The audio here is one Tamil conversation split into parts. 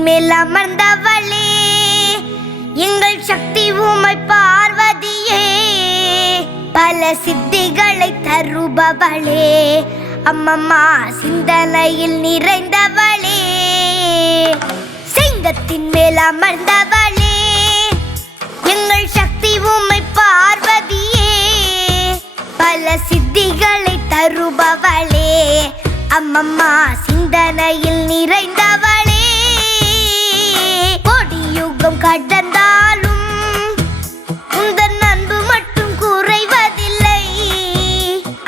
சிங்கத்தின் மேல் அமர்ந்தவளே, எங்கள் சக்தி உமை பார்வதியே, பல சித்திகளை தருபவளே, அம்மம்மா சிந்தனையில் நிறைந்தவளே. சிங்கத்தின் மேல் அமர்ந்தவளே, எங்கள் சக்தி உமை பார்வதியே, பல சித்திகளை தருபவளே, அம்மம்மா சிந்தனையில் நிறைந்தவளே. கொடியுகம் கடந்தாலும் உந்தன் அன்பு மட்டும் குறைவதில்லை.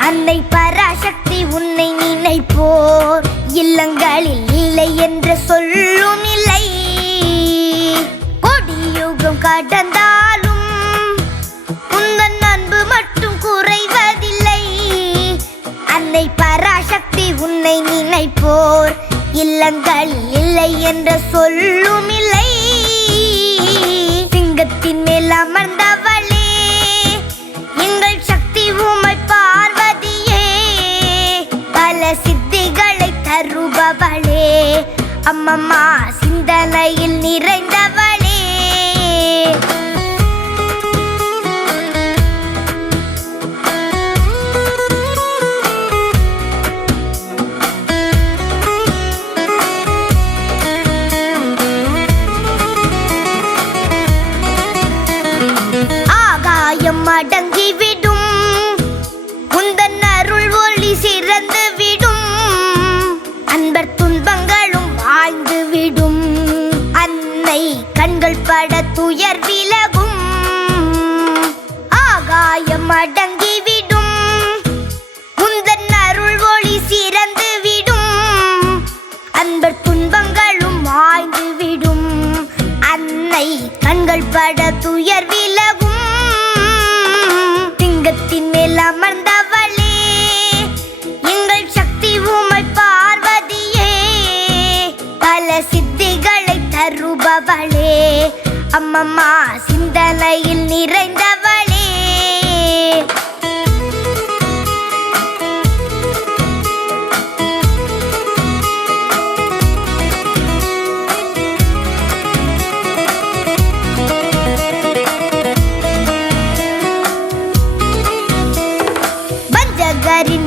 அன்னை பராசக்தி உன்னை நினைப்போர் இல்லங்களில் இல்லை என்று சொல்லும் இல்லை. கொடியுகம் கடந்தாலும் உந்தன் அன்பு மட்டும் குறைவதில்லை. அன்னை பராசக்தி உன்னை நினைப்போர் இல்லங்களில் இல்லை என்று சொல்லும் இல்லை. சிங்கத்தின் மேல் அமர்ந்தவளே, எங்கள் சக்தி உமை பார்வதியே, பல சித்திகளை தருபவளே, அம்மம்மா சிந்தனையில் நிறைந்தவளே. அடங்கிவிடும் உந்தன் அருள் ஒளி சிறந்து விடும். அன்பர் துன்பங்களும் வாழ்ந்து விடும். அன்னை கண்கள் பட துயர் விலகும். ஆகாயம் அடங்கிவிடும் உந்தன் அருள் ஒளி சிறந்து விடும். அன்பர் துன்பங்களும் வாழ்ந்து விடும். அன்னை கண்கள் பட துயர் விலகும். சிங்கத்தின் மேல் அமர்ந்தவளே, எங்கள் சக்தி உமை பார்வதியே, பல சித்திகளை தருபவளே, அம்மம்மா சிந்தனையில் நிறைந்தவளே.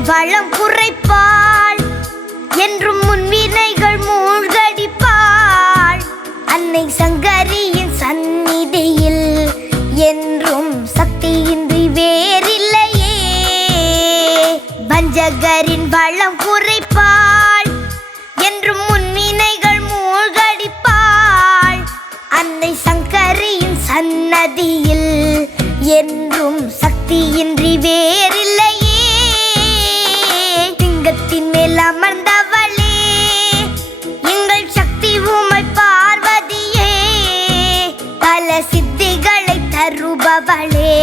வளம் குறைப்பாள் என்றும் முன்வினைகள் மூழ்கடிப்பாள். அன்னை சங்கரியின் சந்நிதியில் என்றும் சக்தியின்றி வேறில்லையே. வஞ்சகரின் வளம் குறைப்பாள் என்றும் முன்வினைகள் மூழ்கடிப்பாள். அன்னை சங்கரியின் சன்னதியில் என்றும் சக்தியின்றி வேறில்லையே. சிங்கத்தின் மேல் அமர்ந்தவளே, எங்கள் சக்தி உமை பார்வதியே, பல சித்திகளை தருபவளே,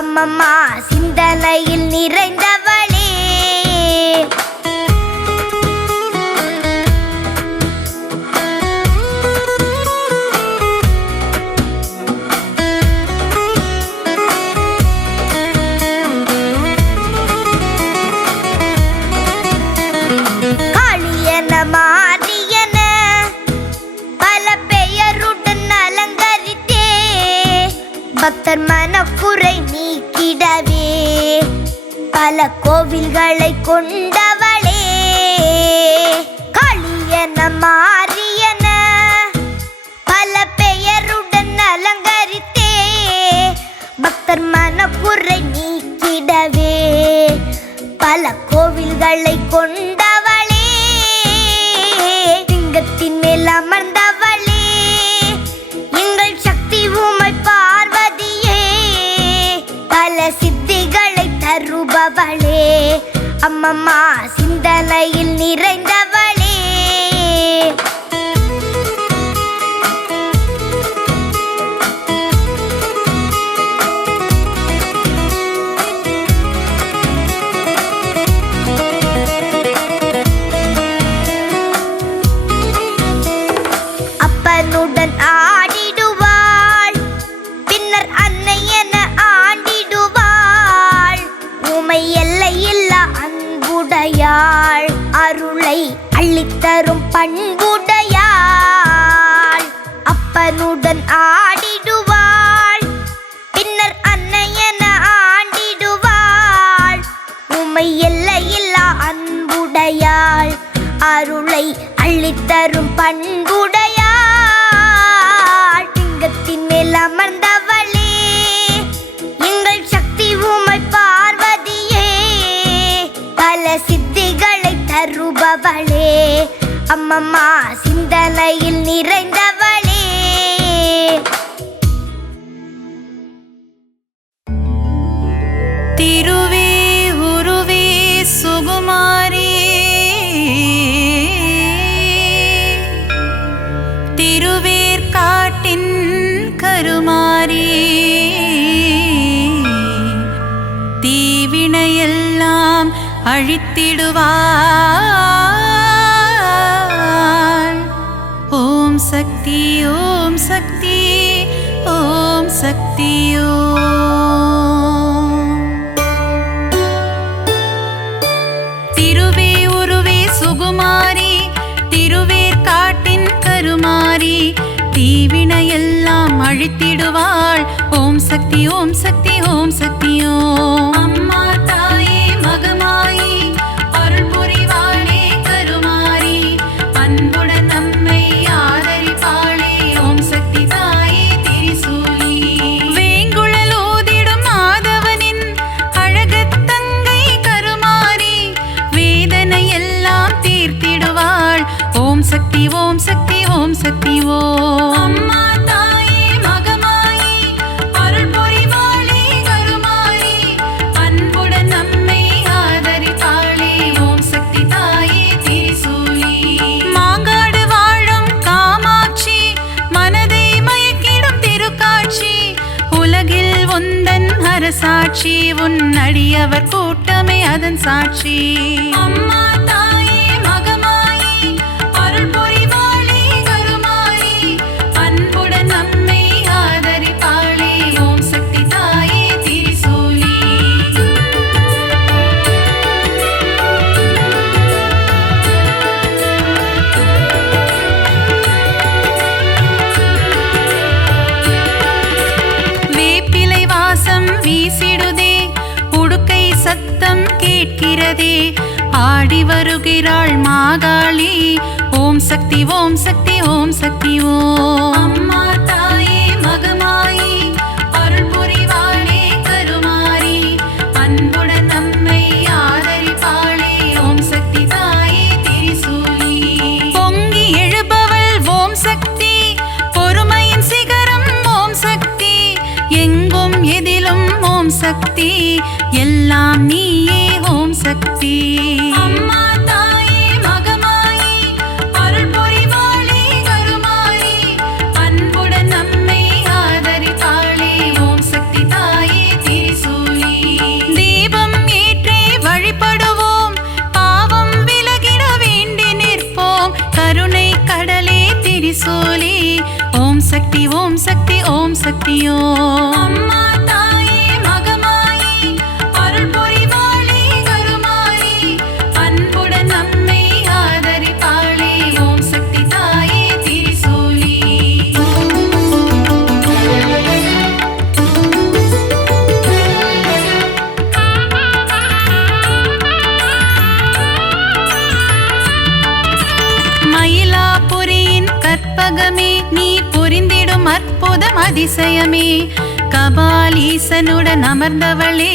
அம்மம்மா சிந்தனையில் நிறைந்தவளே. மாரியன பல பெயருடன் அலங்கரித்தே, பக்தர் மனக்குறை நீக்கிடவே பல கோவில்களை கொண்டவளே. காளியன மாரியன பல பெயருடன் அலங்கரித்தே, பக்தர் மனக்குறை நீக்கிடவே பல கோவில்களை கொண்டவளே. சிங்கத்தின் மேல் அமர்ந்தவளே, எங்கள் சக்தி உமை பார்வதியே, பல சித்திகளை தருபவளே, அம்மம்மா சிந்தனையில் நிறைந்தவளே. அப்பனுடன் ஆடிடுவாள், பின்னர் அன்னை என ஆண்டிடுவாள். உமை எல்லையில்லா அன்புடையாள், அருளை அள்ளித்தரும் பண்புடையாள். அப்பனுடன் ஆடிடுவாள், பின்னர் அன்னை என ஆண்டிடுவாள். உமை எல்லையில்லா அன்புடையாள், அருளை அள்ளித்தரும் பண்புடையாள். லிங்கத்தின் மேல் அமர்ந்தவளே, எங்கள் சக்தி உமை பார்வதியே. பல சித்திகளை தருபவளே, அம்மம்மா சிந்தனையில் நிறைந்தவளே. திருவே உருவே சுகுமாரி, திருவேற்காட்டின் கருமாரி, தீவினையெல்லாம் அழித்திடுவாள். ஓம் சக்தி ஓம் சக்தி ஓம் சக்தி ஓம். திருவே உருவே சுகுமாரி, திருவேற்காட்டின் கருமாரி, தீவினையெல்லாம் அழித்திடுவாள். ஓம் சக்தி ஓம் சக்தி ஓம் சக்தி ஓம். அம்மா தாயே மகமாயி, அருள் புரிவாளே கருமாரி, அன்புடன் நம்மை ஆதரிப்பாளே. ஓம் சக்தி தாயே திரிசூலி, வேங்குழல் ஓதிடும் மாதவனின் அழகத்தங்கை கருமாரி, வேதனை எல்லாம் தீர்த்திடுவாள். ஓம் சக்தி ஓம் சக்தி ஓம் சக்தி ஓம். அம்மா தாயே மகமாயி, அருள் புரிவாளே கருமாரி, அன்புடன் நம்மை ஆதரிப்பாளே. ஓம் சக்தி தாயே திரிசூலி, மாங்காடு வாழும் காமாட்சி, மனதை மயக்கிடும் திருக்காட்சி, உலகில் உந்தன் அரசாட்சி, உன் அடியவர் கூட்டமே அதன் சாட்சி. அம்மா தாயே மகமாயி, அருள் புரிவாளே கருமாரி, அன்புடன் நம்மை ஆதரிப்பாளே. ஓம் சக்தி தாயே திரிசூலி, வேப்பிலை வாசம் வீசிடுதே, உடுக்கை சத்தம் கேட்கிறதே, ஆடி வருகிறாள் மாகாளி. ஓம் சக்தி ஓம் சக்தி ஓம் சக்தி ஓம். அம்மா தாயே மகமாயி, அருள் புரிவாளே கருமாரி, அன்புடன் நம்மை ஆதரிப்பாளே. ஓம் சக்தி தாயே திரிசூலி, பொங்கி எழுபவள் ஓம் சக்தி, பொறுமையின் சிகரம் ஓம் சக்தி, எங்கும் எதிலும் ஓம் சக்தி, எல்லாம் நீயே ஓம் சக்தி. அம்மா தாயே மகமாயி, அருள் புரிவாளே கருமாரி, அன்புடன் நம்மை ஆதரிப்பாளே. ஓம் சக்தி தாயே திரிசூலி, தீபம் ஏற்றி வழிபடுவோம், பாவம் விலகிட வேண்டி நிற்போம், கருணை கடலே திரிசூலி. ஓம் சக்தி ஓம் சக்தி ஓம் சக்தி ஓம். அம்மா தாயே மகமாயி, அருள் புரிவாளே கருமாரி, அன்புடன் நம்மை ஆதரிப்பாளே. ஓம் சக்தி தாயே திரிசூலி, மயிலாபுரியின் கற்பகமே, நீ புரிந்திடும் அற்புதம் அதிசயமே, கபாலீசனுடன் அமர்ந்தவளே.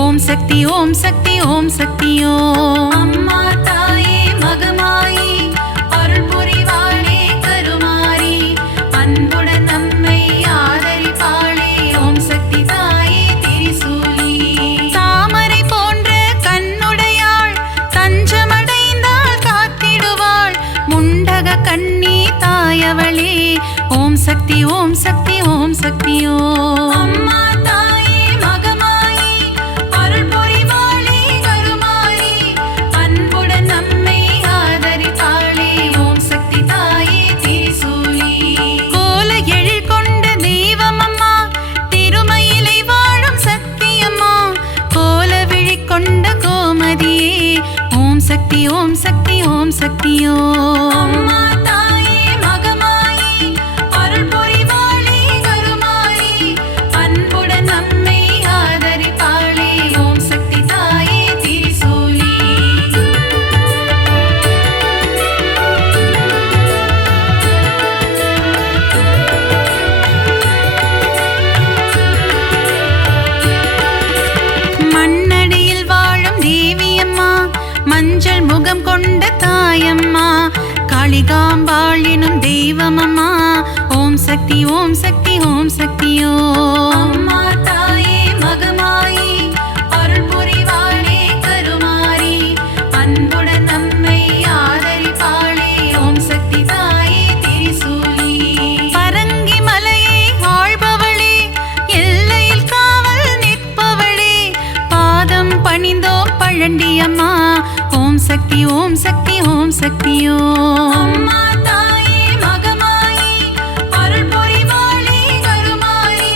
ஓம் சக்தி ஓம் சக்தி ஓம் சக்தி ஓம். அம்மா தாயே மகமாயி, அருள் புரிவாளே கருமாரி, அன்புடன் நம்மை ஆதரிப்பாளே. ஓம் சக்தி தாயே திரிசூலி, தாமரை போன்ற கண்ணுடையாள், தஞ்சமடைந்தாள் காத்திடுவாள், முண்டக கண்ணி தாயவளே. ஓம் சக்தி ஓம் சக்தி ஓம் சக்தி ஓம். அம்மா தாயே மகமாயி, அருள் புரிவாளே கருமாரி, அன்புடன் நம்மை ஆதரிப்பாளே. ஓம் சக்தி தாயே திரிசூலி, கோல எழில் கொண்ட தெய்வம் அம்மா, திருமயிலை வாழும் சக்தியம்மா, கோல விழி கொண்ட கோமதியே. ஓம் சக்தி ஓம் சக்தி ஓம் சக்தி ஓம். அம்மா தாயே மகமாயி, அருள் காளிகாம்பாள் எனும் தெய்வம் அம்மா. ஓம் சக்தி ஓம் சக்தி ஓம் சக்தியோ. அம்மா தாயே மகமாயி அருள் புரிவாளே கருமாரி, அன்புடன் நம்மை ஆதரிப்பாளே. ஓம் சக்தி தாயே திரிசூலி. பரங்கி மலையை ஆள்பவளே, எல்லையில் காவல் நிற்பவளே, பாதம் பணிந்தோம் பழண்டி அம்மா. ஓம் சக்தி ஓம் சக்தி ஓம் சக்தியோ. அம்மா தாயே மகமாயி அருள் புரிவாளே கருமாரி,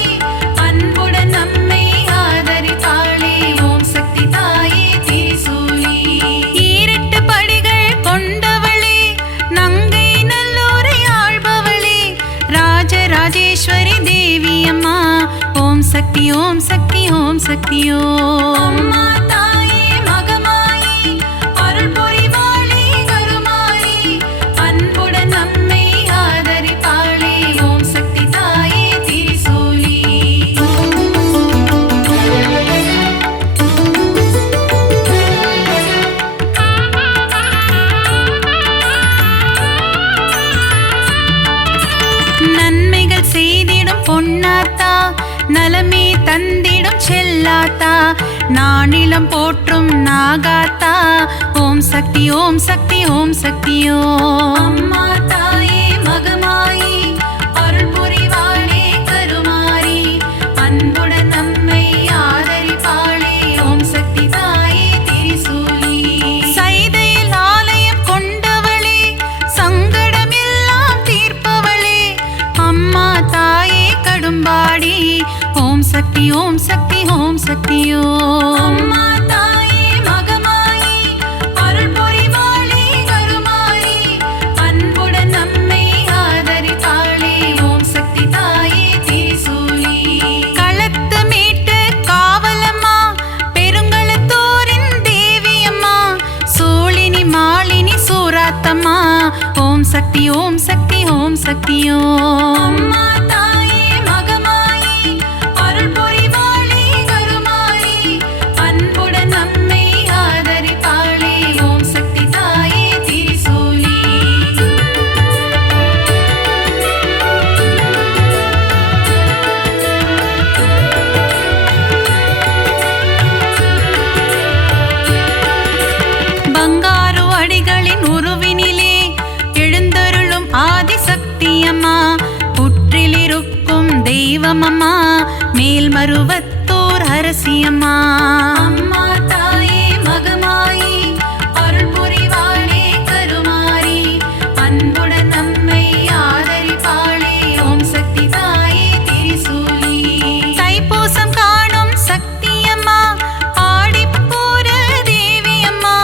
அன்புடன் நம்மை ஆதரிப்பாளே. ஓம் சக்தி தாயே திரிசூலி. ஈரெட்டு படிகள் கொண்டவளே, நங்கை நல்லூரை ஆள்பவளே, ராஜராஜேஸ்வரி தேவி அம்மா. ஓம் சக்தி ஓம் சக்தி ஓம் சக்தியோ. அம்மா தாயே மகமாயி அருள் புரிவாளே கருமாரி, அன்புடன் நம்மை ஆதரிப்பாளே. ஓம் சக்தி தாயே திரிசூலி. நன்மைகள் செய்திடும் பொன்னாத்தா, நலமே தந்திடும் செல்லாத்தா, நானிலம் போற்றும் நாகாத்தா. ஓம் சக்தி ஓம் சக்தி ஓம் சக்தியோ. அம்மா தாயே மகமாயி அருள் புரிவாளே கருமாரி, அன்புடன் நம்மை ஆதரிப்பாளே. ஓம் சக்தி தாயே திரிசூலி. சைதையில் ஆலயம் கொண்டவளே, சங்கடம் எல்லாம் தீர்ப்பவளே, அம்மா தாயே கடும்பாடி. ஓம் சக்தி ஓம் சக்தி ஓம் சக்தியோ. அம்மா தாயே மகமாயி அருள் புரிவாளே கருமாரி, அன்புடன் நம்மை ஆதரிப்பாளே. ஓம் சக்தி தாயே திரிசூலி. களத்து மீட்டு காவலம்மா, பெருங்களத்தூரின் தேவி அம்மா, சூழினி மாலினி சூராத்தம்மா. ஓம் சக்தி ஓம் சக்தி ஓம் சக்தியோ. அம்மா தாயே மகமாயி அருள் புரிவாளே கருமாரி, அன்புடன் நம்மை ஆதரிப்பாளே. ஓம் சக்தி தாயே திரிசூலி. பங்காரு அடிகளின் உருவினிலே எழுந்தருளும் ஆதிசக்தி அம்மா, புற்றிலிருக்கும் தெய்வம் அம்மா, மேல்மருவத்தூர் அரசி அம்மா. அம்மா தாயே மகமாயி அருள் புரிவாளே கருமாரி, அன்புடன் நம்மை ஆதரிப்பாளே. ஓம் சக்தி தாயே திரிசூலி. தைப்பூசம் காணும் சக்தி அம்மா, ஆடிப்பூர தேவி அம்மா,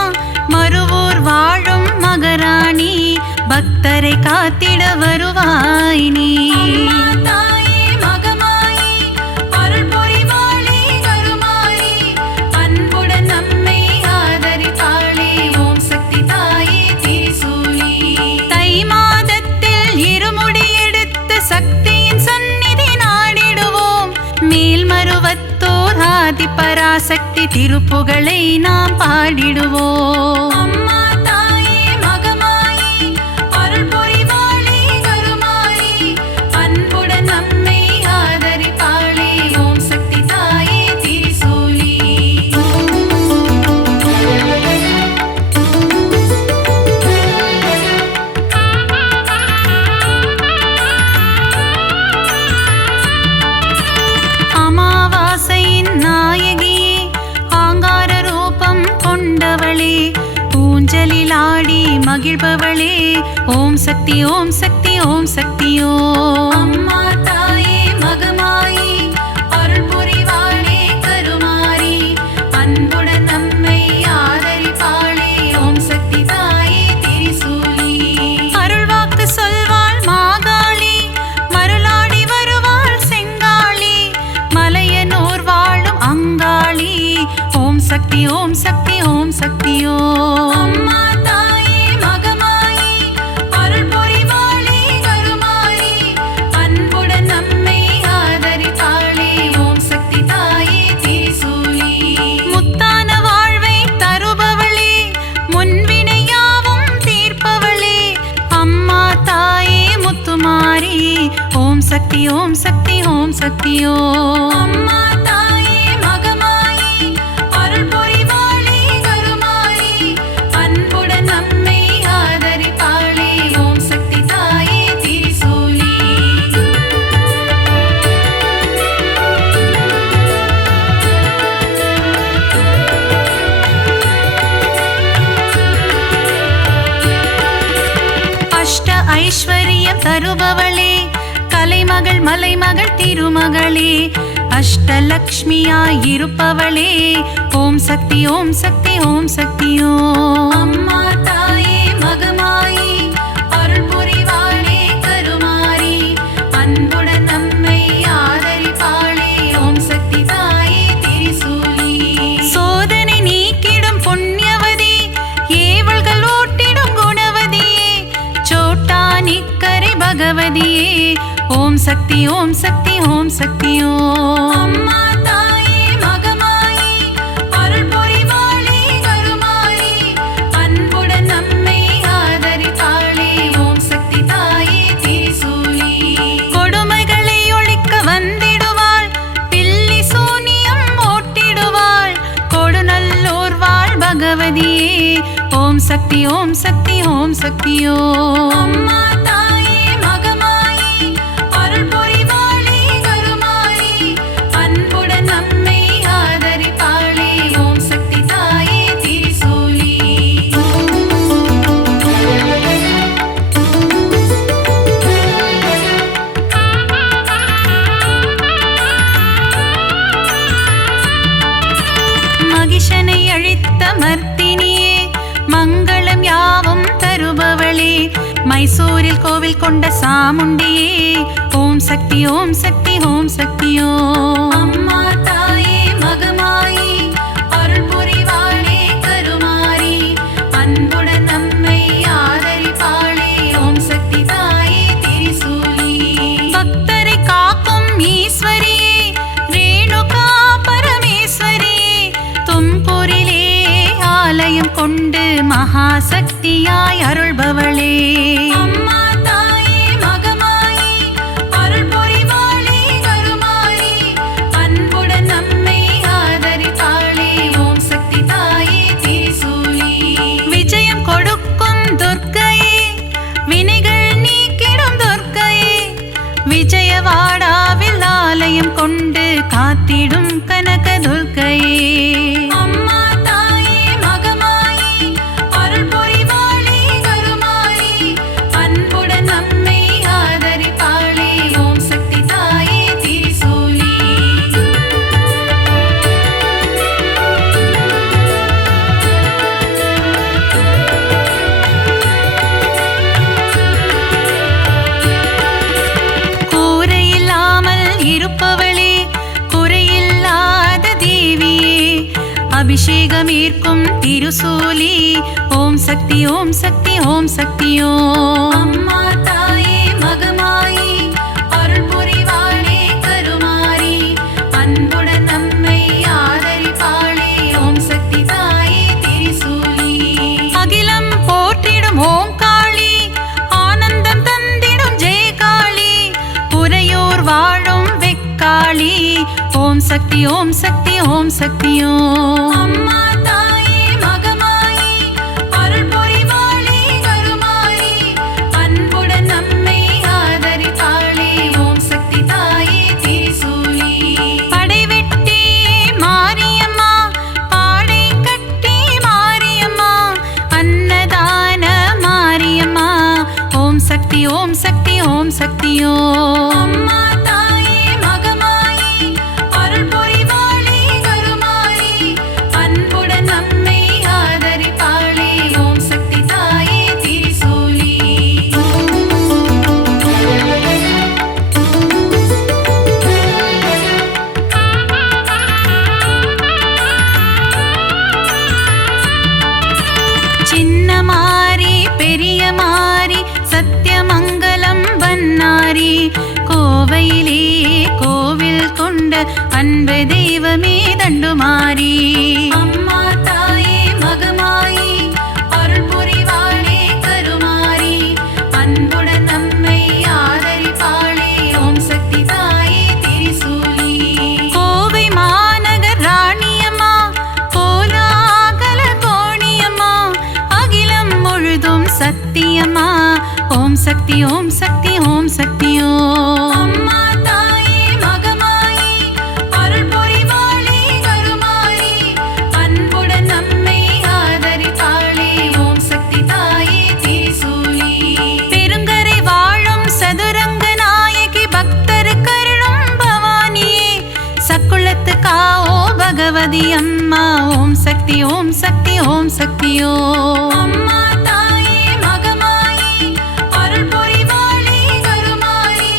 மருவூர் வாழும் மகராணி, பக்தரை காத்திட வருவாய் நீ. அம்மா தாயே மகமாயி அருள் புரிவாளே கருமாரி, அன்புடன் நம்மை ஆதரிப்பாளே. ஓம் சக்தி தாயே திரிசூலி. தை மாதத்தில் இருமுடி எடுத்து சக்தியின் சந்நிதி நாடிடுவோம், மேல்மருவத்தூர் ஆதி பராசக்தி திருப்புகழை நாம் பாடிடுவோம். அம்மா தாயே மகமாயி அருள் புரிவாளே கருமாரி, அன்புடன் நம்மை ஆதரிப்பாளே. ஓம் சக்தி தாயே திரிசூலி. அமாவாசையின் நாயகியே, ஆங்கார ரூபம் கொண்டவளே, ஊஞ்சலில் ஆடி மகிழ்பவளே. ஓம் சக்தி ஓம் சக்தி ஓம் சக்தியோ. அம்மா தாயே மகமாயி அருள் புரிவாளே கருமாரி, அன்புடன் நம்மை ஆதரிப்பாளே. ஓம் சக்தி தாயே திரிசூலி. அருள்வாக்கு சொல்வாள் மாகாளி, மருளாடி வருவாள் செங்காளி, மலையனூர் வாழும் அங்காளி. ஓம் சக்தி ஓம் சக்தி ஓம் சக்தியோ. அம்மா தாயே மகமாயி அருள் புரிவாளே கருமாரி, அன்புடன் நம்மை ஆதரிப்பாளே. ஓம் சக்தி தாயே திரிசூலி. முத்தான வாழ்வை தருபவளே, முன்வினையாவும் தீர்ப்பவளே, சக்தியோ அம்மா தாயே மகமாயி அருள் புரிவாளே கருமாரி அன்புடன் நம்மை ஆதரிப்பாளே ஓம் சக்தி தாயே திரிசூலி அஷ்ட ஐஸ்வர்யம் தருபவளே கலைமகள் மலைமகள் திருமகளே அஷ்டலக்ஷ்மியாயிருப்பவளே ஓம் சக்தி ஓம் சக்தி ஓம் சக்தியோ அம்மா தாயே மகமாயி அருள் புரிவாளே கருமாரி அன்புடன் நம்மை ஆதரிப்பாளே ஓம் சக்தி தாயே திரிசூலி சோதனை நீக்கிடும் புண்ணியவதி ஏவல்கள் ஓட்டிடும் குணவதியே சோட்டா நிக்கரை பகவதியே ஓம் சக்தி ஓம் சக்தி ஓம் சக்தியோ அம்மா தாயே மகமாயி அருள் புரிவாளே கருமாரி அன்புடன் நம்மை ஆதரிப்பாளே ஓம் சக்தி தாயே திரிசூலி கொடுமைகளை ஒழிக்க வந்திடுவாள் பில்லி சூனியம் ஓட்டிடுவாள் கொடுநல்லோர் வாழ் பகவதியே ஓம் சக்தி ஓம் சக்தி ஓம் சக்தியோ அம்மா தாயே மகமாயி அருள் புரிவாளே கருமாரி அன்புடன் நம்மை ஆதரிப்பாளே ஓம் சக்தி தாயே திரிசூலி மகிஷனை அழித்த மர்த்தினியே மங்களம் யாவும் தருபவளே மைசூரில் கோவில் கொண்ட சாமுண்டியே ஓம் சக்தி ஓம் சக்தி ஓம் சக்தியோ அம்மா தாயே மகமாயி அருள் புரிவாளே கருமாரி அன்புடன் நம்மை ஆதரிப்பாளே ஓம் சக்தி தாயே திரிசூலி பக்தரை காக்கும் ஈஸ்வரியே ரேணுகா பரமேஸ்வரியே தும்பூரிலே ஆலயம் கொண்டு மகாசக்தியாய் அருள்பவளே அம்மா தாயே மகமாயி அருள் புரிவாளே கருமாரி அன்புடன் நம்மை ஆதரிப்பாளே ஓம் சக்தி தாயே திரிசூலி விஜயம் கொடுக்கும் துர்க்கையே வினைகள் நீக்கிடும் துர்க்கையே விஜயவாடாவில் ஆலயம் கொண்டு காத்திடும் கனக துர்க்கையே அம்மா தாயே மகமாயி அருள் புரிவாளே கருமாரி அன்புடன் நம்மை ஆதரிப்பாளே ஓம் சக்தி தாயே திரிசூலி கூரையில்லாமல் இருப்பவளே குறையில்லாத தேவியே அபிஷேகம் ஈர்க்கும் திருசூலி ஓம் சக்தி ஓம் சக்தி ஓம் சக்தியோ அம்மா தாயே மகமாயி அருள் புரிவாளே கருமாரி அன்புடன் நம்மை ஆதரிப்பாளே ஓம் சக்தி தாயே திரிசூலி அகிலம் போற்றிடும் ஓம் காளி ஆனந்தம் தந்திடும் ஜெய காளி புரையோர் வாழும் வெக்காளி ஓம் சக்தி ஓம் சக்தி ஓம் சக்தியோ அம்மா தாயே மகமாயி அருள் புரிவாளே கருமாரி அன்புடன் நம்மை ஆதரிப்பாளே ஓம் சக்தி தாயே திரிசூலி படைவெட்டி மாரியம்மா பாடை கட்டி மாரியம்மா அன்னதான மாரியம்மா ஓம் சக்தி ஓம் சக்தி ஓம் சக்தியோ அம்மா தாயே மகமாயி அருள் புரிவாளே கருமாரி அன்புடன் நம்மை ஆதரிப்பாளே ஓம் சக்தி தாயே திரிசூலி சின்ன மாரி பெரிய மாரி சத்தியமங்கலம் வன்னாரி கோவையிலே கோவில் கொண்ட அன்பு தெய்வமே தண்டுமாரி அம்மா தாயே மகமாயி அருள் புரிவாளே கருமாரி அன்புடன் நம்மை ஆதரிப்பாளே ஓம் சக்தி தாயே திரிசூலி சக்குளத்து காவோ பகவதி அம்மா ஓம் சக்தி ஓம் சக்தி ஓம் சக்தியோ அம்மா தாயே மகமாயி அருள் புரிவாளே கருமாரி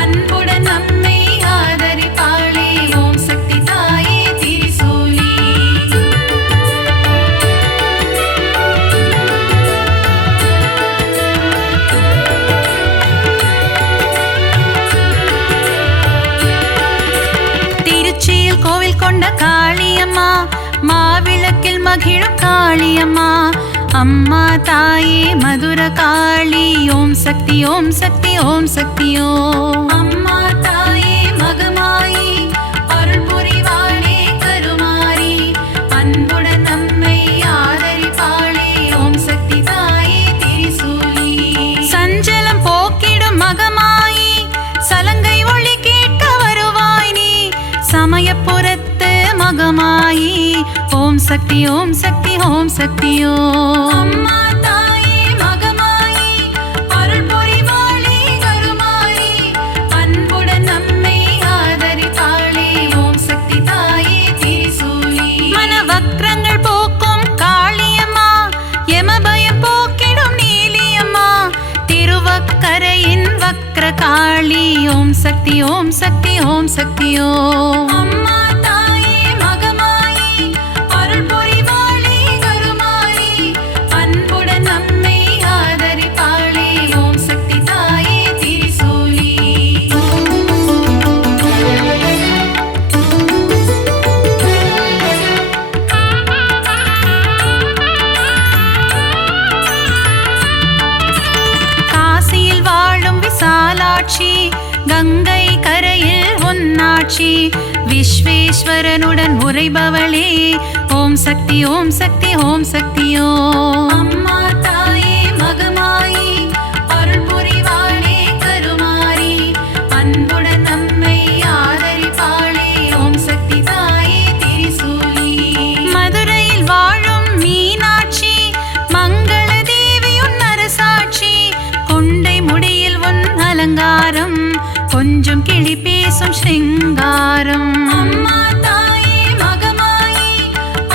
அன்புடன் நம்மை ஆதரிப்பாளே ஓம் சக்தி தாயே திரிசூலி திருச்சியில் கோவில் கொண்ட காளியம்மா மாவிளக்கில் மகிழும் காளியம்மா அம்மா தாயே மதுர காளி ஓம் சக்தி ஓம் சக்தி ஓம் சக்தியோ அம்மா தாயே மகமாயி அருள் புரிவாளே கருமாரி அன்புடன் நம்மை ஆதரிப்பாளே ஓம் சக்தி தாயே திரிசூலி சஞ்சலம் போக்கிடும் மகமாயி சலங்கை ஒளி கேட்க வருவாய் நீ சமயபுரத்து மகமாயி ஓம் சக்தி ஓம் சக்தி ஓம் சக்தியோ அம்மா தாயே மகமாயி அருள் புரிவாளே கருமாரி அன்புடன் நம்மை ஆதரிப்பாளே ஓம் சக்தி தாயே திரிசூலி மனவக்ரங்கள் போக்கும் காளியம்மா யமபயம் போக்கிடும் நீலியம்மா திருவக்கரையின் வக்ர காளி ஓம் சக்தி ஓம் சக்தி ஓம் சக்தியோ அம்மா தாயே மகமாயி அருள் புரிவாளே கருமாரி அன்புடன் நம்மை ஆதரிப்பாளே ஓம் சக்தி தாயே திரிசூலி காசியில் வாழும் விசாலாட்சி கங்கை கரையில் உன்னாட்சி விஸ்வேஸ்வரனுடன் உரைபவளே ஓம் சக்தி ஓம் சக்தி ஓம் சக்தியோ அம்மா தாயே மகமாயி அருள் புரிவாளே கருமாரி அன்புடன் நம்மை ஆதரிப்பாளே ஓம் சக்தி தாயே திரிசூலி மதுரையில் வாழும் மீனாட்சி மங்கள தேவியுன் அரசாட்சி கொண்டை முடியில் உன் அலங்காரம் கொஞ்சம் கிளி பேசும் ஸ்ருங்காரம் அம்மா தாயே மகமாயி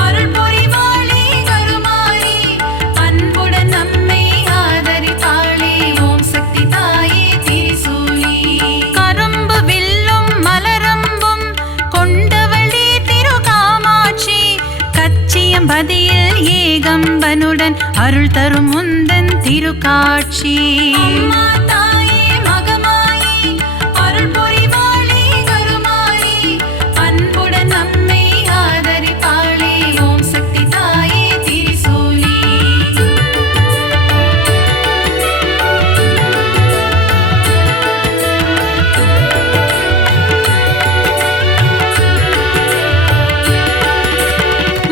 அருள் புரிவாளே கருமாரி அன்புடன் நம்மை ஆதரிப்பாளே ஓம் சக்தி தாயே திரிசூலி கரும்பு வில்லும் மலரம்பும் கொண்டவளே திருகாமாட்சி கச்சியம்பதியில் ஏகம்பனுடன் அருள் தரும் முந்தன் திருக்காட்சி அம்மா தாயே மகமாயி அருள் புரிவாளே கருமாரி அன்புடன் நம்மை ஆதரிப்பாளே ஓம் சக்தி தாயே திரிசூலி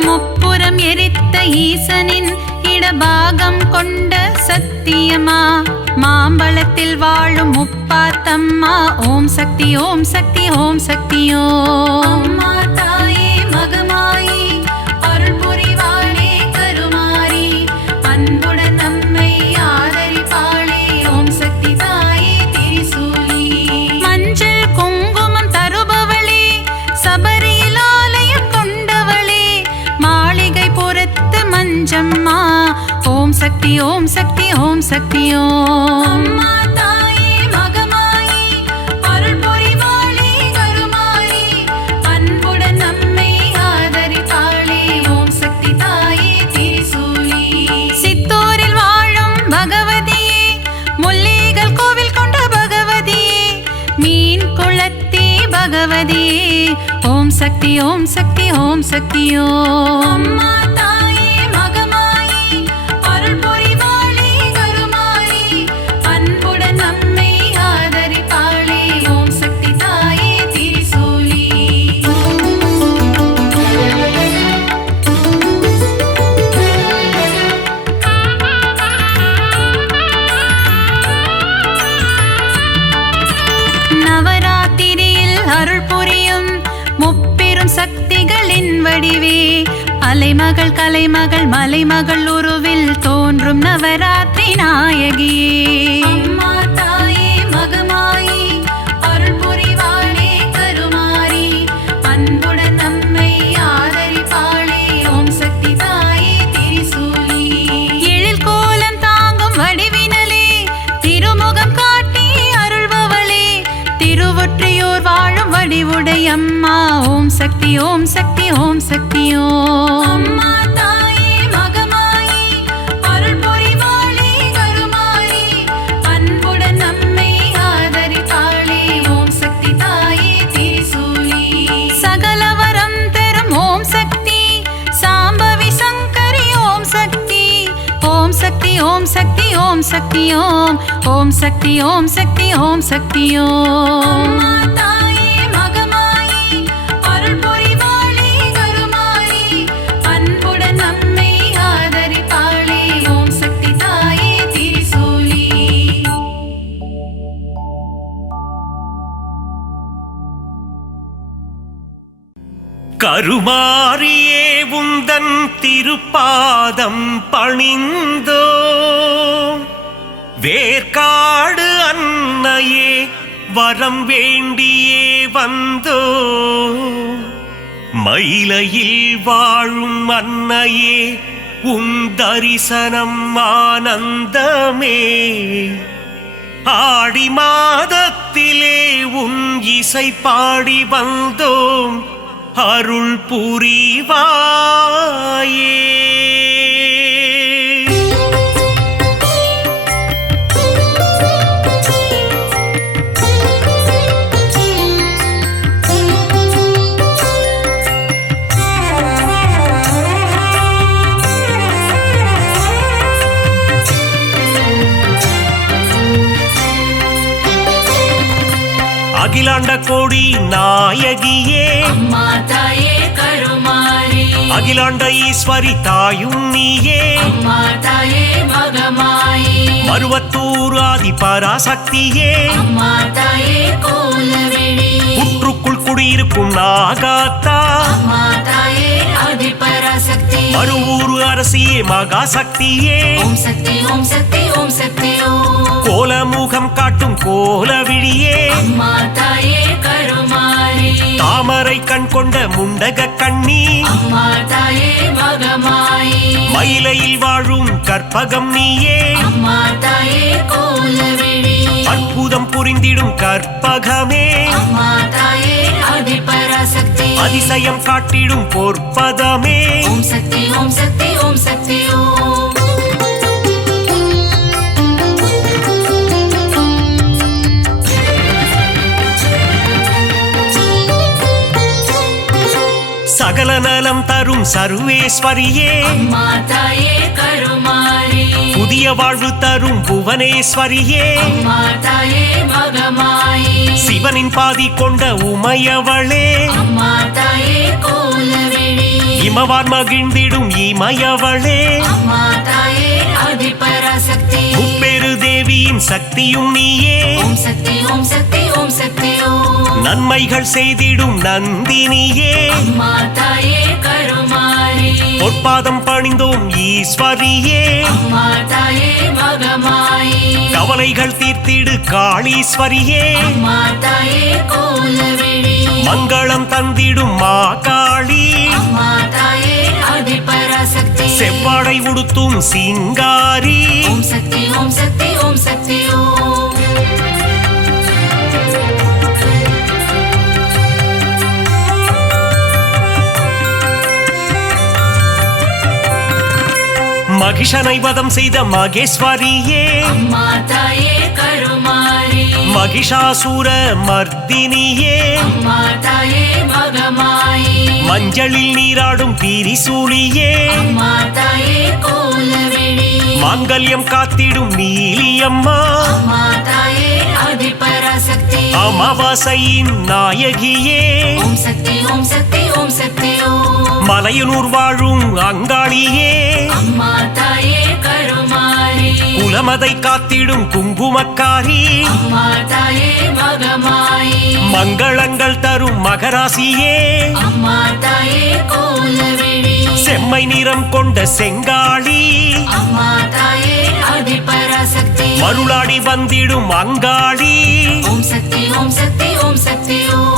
முப்புறம் எரித்த ஈசனின் இடபாகம் கொண்ட சத்தியமா மாம்பழத்தில் வாழும் முப்பாத்தம்மா ஓம் சக்தி ஓம் சக்தி ஓம் சக்தியோ அம்மா தாயே மகமாயி அருள் புரிவாளே கருமாரி அன்புடன் நம்மை ஆதரிப்பாளே ஓம் சக்தி தாயே திரிசூலி மஞ்சள் குங்குமம் தருபவளே சபரியில் ஆலயம் கொண்டவளே மாளிகை புறத்து மஞ்சம்மா ஓம் சக்தி ஓம் சக்தி ஓம் சக்தியோ அம்மா தாயே மகமாயி அருள் புரிவாளே கருமாரி அன்புடன் நம்மை ஆதரிப்பாளே ஓம் சக்தி தாயே திரிசூலி சித்தூரில் வாழும் பகவதியே முல்லைகள் கோவில் கொண்ட பகவதியே மீன் குளத்தி பகவதியே ஓம் சக்தி ஓம் சக்தி ஓம் சக்தியோ அம்மா தாயே மகமாயி அருள் புரிவாளே கருமாரி அன்புடன் நம்மை ஆதரிப்பாளே ஓம் சக்தி தாயே திரிசூலி நவராத்திரியில் அருள் புரியும் முப்பெரும் சக்திகளின் வடிவே அலைமகள் கலைமகள் மலைமகள் உருவில் தோன்றும் நவராத்திரி நாயகியே அம்மா தாயே மகமாயி அருள் புரிவாளே கருமாரி சக்தி ஓம் சக்தி ஓம் சக்தி ஓம். அம்மா தாயே மகமாயி அருள் புரிவாளே கருமாரி அன்புடன் நம்மை ஆதரித்தாளே ஓம் சக்தி தாயே திரிசூலி. சகலவரம் தரும் ஓம் சக்தி சாம்பவி சங்கரி ஓம் சக்தி. ஓம் சக்தி ஓம் சக்தி ஓம் சக்தி ஓம். ஓம் சக்தி ஓம் சக்தி ஓம் சக்தி ஓம். கருமாரியே உந்தன் திருப்பாதம் பணிந்தோ வேர்க்காடு அன்னையே வரம் வேண்டியே வந்தோ மயிலையில் வாழும் அன்னையே உன் தரிசனம் ஆனந்தமே ஆடி மாதத்திலே உன் இசை பாடி வந்தோம் அருள் புரிவாயே. அகிலாண்ட கோடி நாயகியே அம்மா தாயே கருமாரி அகிலாண்ட ஈஸ்வரி தாயும் நீயே அம்மா தாயே மகமாயி மருவத்தூர் ஆதி பராசக்தியே அம்மா தாயே கோலவிழி புற்றுக்குள் குடியிருக்கும் நாகாத்தா அம்மா தாயே ஆதி பராசக்தி மருவூர் அரசியே மகாசக்தியே ஓம் சக்தி ஓம் சக்தி ஓம் சக்தி ஓம். கோலமுகம் காட்டும் கோலவிழியே அம்மா தாயே கருமாரி தாமரை கண் கொண்ட முண்டக கண்ணி அம்மா தாயே மகமாயி மயிலையில் வாழும் கற்பகம் நீயே அம்மா தாயே கோலவிழி அற்புதம் புரிந்திடும் கற்பகமே அம்மா தாயே ஆதி பராசக்தி அதிசயம் காட்டிடும் பொற்பதமே ஓம் சக்தி ஓம் சக்தி ஓம் சக்தி ஓம். சகல நலம் தரும் சர்வேஸ்வரியே அம்மா தாயே கருமாரி புதிய வாழ்வு தரும் புவனேஸ்வரியே அம்மா தாயே மகமாயி சிவனின் பாதி கொண்ட உமையவளே அம்மா தாயே கோலவிழி இமவார் மகிழ்ந்திடும் இமயவளே அம்மா தாயே ஆதி பராசக்தி முப்பெரு தேவியின் சக்தியும் நீயே ஓம் சக்தி ஓம் சக்தி ஓம் சக்தி ஓம். நன்மைகள் செய்திடும் நந்தினியே அம்மா தாயே கருமாரி பொற்பாதம் பணிந்தோம் ஈஸ்வரியே அம்மா தாயே மகமாயி கவலைகள் தீர்த்திடு காளீஸ்வரியே அம்மா தாயே கோலவிழி மங்களம் தந்திடும் மா காளி அம்மா தாயே ஆதி பராசக்தி செவ்வாடை உடுத்தும் சிங்காரி ஓம் சக்தி ஓம் சக்தி ஓம் சக்தி ஓம். மகிஷனை வதம் செய்த மகேஸ்வரியே அம்மா தாயே கருமாரி மகிஷாசூர மர்தினியே அம்மா தாயே மகமாயி மஞ்சளில் நீராடும் திரிசூலியே அம்மா தாயே கோலவிழி மாங்கல்யம் காத்திடும் நீலியம்மா அம்மா தாயே ஆதி பராசக்தி அமாவாசையின் நாயகியே ஓம் சக்தி ஓம் சக்தி ஓம் சக்தி ஓம். மலையனூர் வாழும் அங்காளியே அம்மா தாயே கருமாரி குலமதை காத்திடும் குங்குமக்காரி அம்மா தாயே மகமாயி மங்களங்கள் தரும் மகராசியே அம்மா தாயே கோலவிழி செம்மை நிறம் கொண்ட செங்காளி அம்மா தாயே ஆதி பராசக்தி மருளாடி வந்திடும் அங்காளி ஓம் சக்தி ஓம் சக்தி ஓம் சக்தி ஓம்.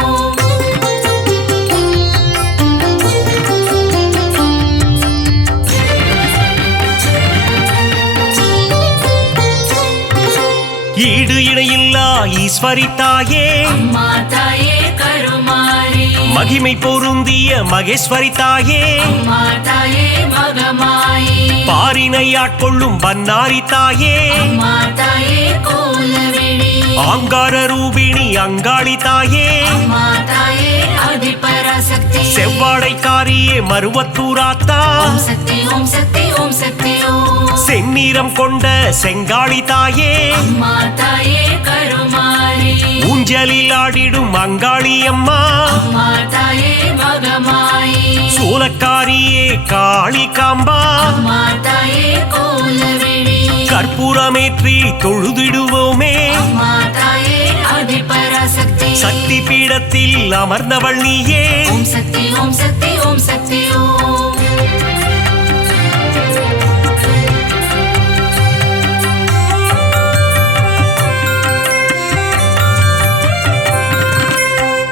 ஈடு இணையில்லா ஈஸ்வரி தாயே அம்மா தாயே கருமாரி மகிமை பொருந்திய மகேஸ்வரி தாயே அம்மா தாயே மகமாயி பாரினை ஆட்கொள்ளும் பன்னாரி தாயே அம்மா தாயே கோலவிழி ஆங்கார ரூபிணி அங்காளி தாயே அம்மா தாயே ஆதிபராசக்தி செவ்வாடைக்காரியே மருவத்தூராத்தா ஓம் சக்தி ஓம் சக்தி ஓம் சக்தி ஓம் செந்நிறம் கொண்ட செங்காளி தாயே அம்மா தாயே கருமாரி ஊஞ்சலில் ஆடிடும் அங்காளி அம்மா அம்மா தாயே மகமாயி சூலக்காரியே காளி காம்பா அம்மா தாயே கோலவிழி கற்பூரமேற்றி தொழுதிடுவோமே அம்மா தாயே ஆதிபராசக்தி சக்தி பீடத்தில் அமர்ந்தவள் நீயே ஓம் சக்தி ஓம் சக்தி ஓம் சக்தி ஓம்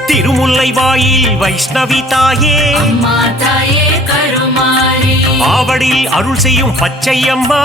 திருமுல்லை வாயில் வைஷ்ணவி தாயே அம்மா தாயே கருமாரி ஆவடில் அருள் செய்யும் பச்சையம்மா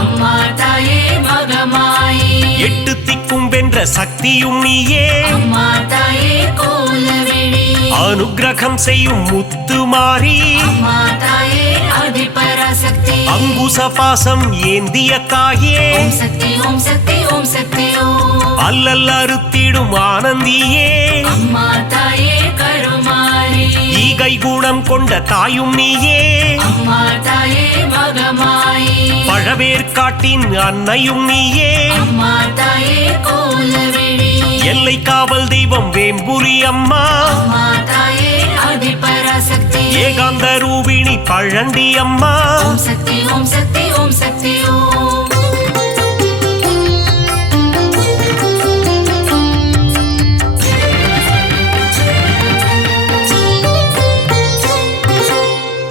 அம்மா தாயே மகமாயி எட்டு திக்கும் வென்ற சக்தியும் நீயே அம்மா தாயே கோலவிழி அனுக்கிரகம் செய்யும் முத்துமாரி அம்மா தாயே ஆதிபராசக்தி அங்குச பாசம் ஏந்திய தாயே ஓம் சக்தி ஓம் சக்தி ஓம் சக்தி ஓம் அல்லல் அறுத்திடும் ஆனந்தியே அம்மா தாயே கருமாரி ஈகை குணம் கொண்ட தாயும் நீயே அம்மா தாயே மகமாயி பழவேற்காட்டின் அன்னையும் நீயே அம்மா தாயே கோலவிழி எல்லை காவல் தெய்வம் வேம்புரி அம்மா அம்மா தாயே ஆதிபராசக்தி ஏகாந்த ரூபிணி பழண்டி அம்மா ஓம் சக்தி ஓம் சக்தி ஓம் சக்தி ஓம்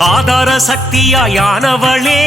ஆதார சக்தியாயானவளே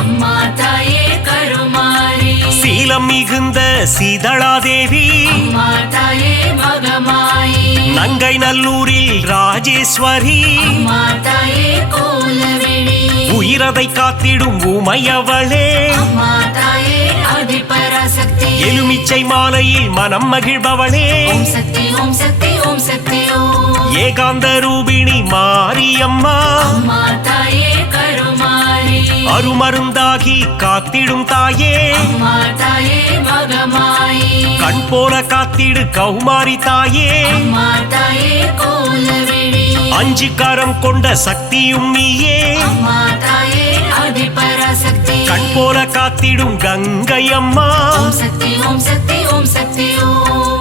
அம்மா தாயே கருமாரி சீலம் மிகுந்த சீதளாதேவி அம்மா தாயே மகமாயி நங்கை நல்லூரில் ராஜேஸ்வரி அம்மா தாயே கோலவிழி உயிரதை காத்திடும் உமையவளே அம்மா தாயே ஆதிபராசக்தி எலுமிச்சை மாலையில் மனம் மகிழ்பவளே ஓம் சக்தி ஓம் சக்தி ஓம் சக்தி ஓம் ஏகாந்த ரூபிணி மாரியம்மா அம்மா தாயே கருமாரி அருமருந்தாகி காத்திடும் தாயே அம்மா தாயே மகமாயி கண் போல காத்திடு கௌமாரி தாயே அம்மா தாயே கோலவிழி அஞ்சு கரம் கொண்ட சக்தியும் நீயே அம்மா தாயே ஆதிபராசக்தி கண் போல காத்திடும் கங்கை அம்மா ஓம் சக்தி ஓம் சக்தி ஓம் சக்தி ஓம்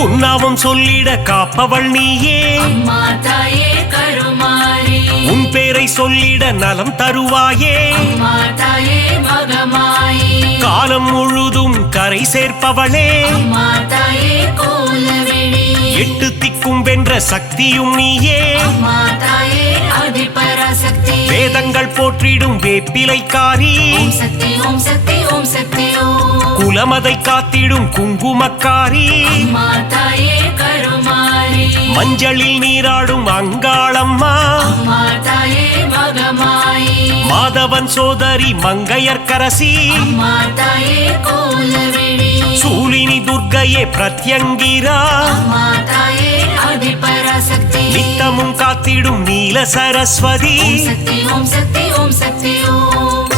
உன்னாமம் சொல்லிட காப்பவள் நீயே அம்மா தாயே கருமாரி உன் பேரை சொல்லிட நலம் தருவாயே அம்மா தாயே மகமாயி காலம் முழுதும் கரை சேர்ப்பவளே அம்மா தாயே கோலவிழி எட்டு திக்கும் வென்ற சக்தியும் நீயே அம்மா தாயே ஆதிபராசக்தி வேதங்கள் போற்றிடும் வேப்பிலைக்காரி ஓம் சக்தி ஓம் சக்தி ஓம் சக்தி ஓம் குலமதை காத்திடும் குங்குமக்காரி அம்மா தாயே கருமாரி மஞ்சளில் நீராடும் அங்காளம்மா அம்மா தாயே மகமாயி மாதவன் சோதரி மங்கையர்க்கரசி அம்மா தாயே கோலவிழி சூலினி துர்க்கையே பிரத்யங்கிரா அம்மா தாயே ஆதிபராசக்தி நித்தமும் காத்திடும் நீல சரஸ்வதி ஓம் சக்தி ஓம் சக்தி ஓம் சக்தி ஓம்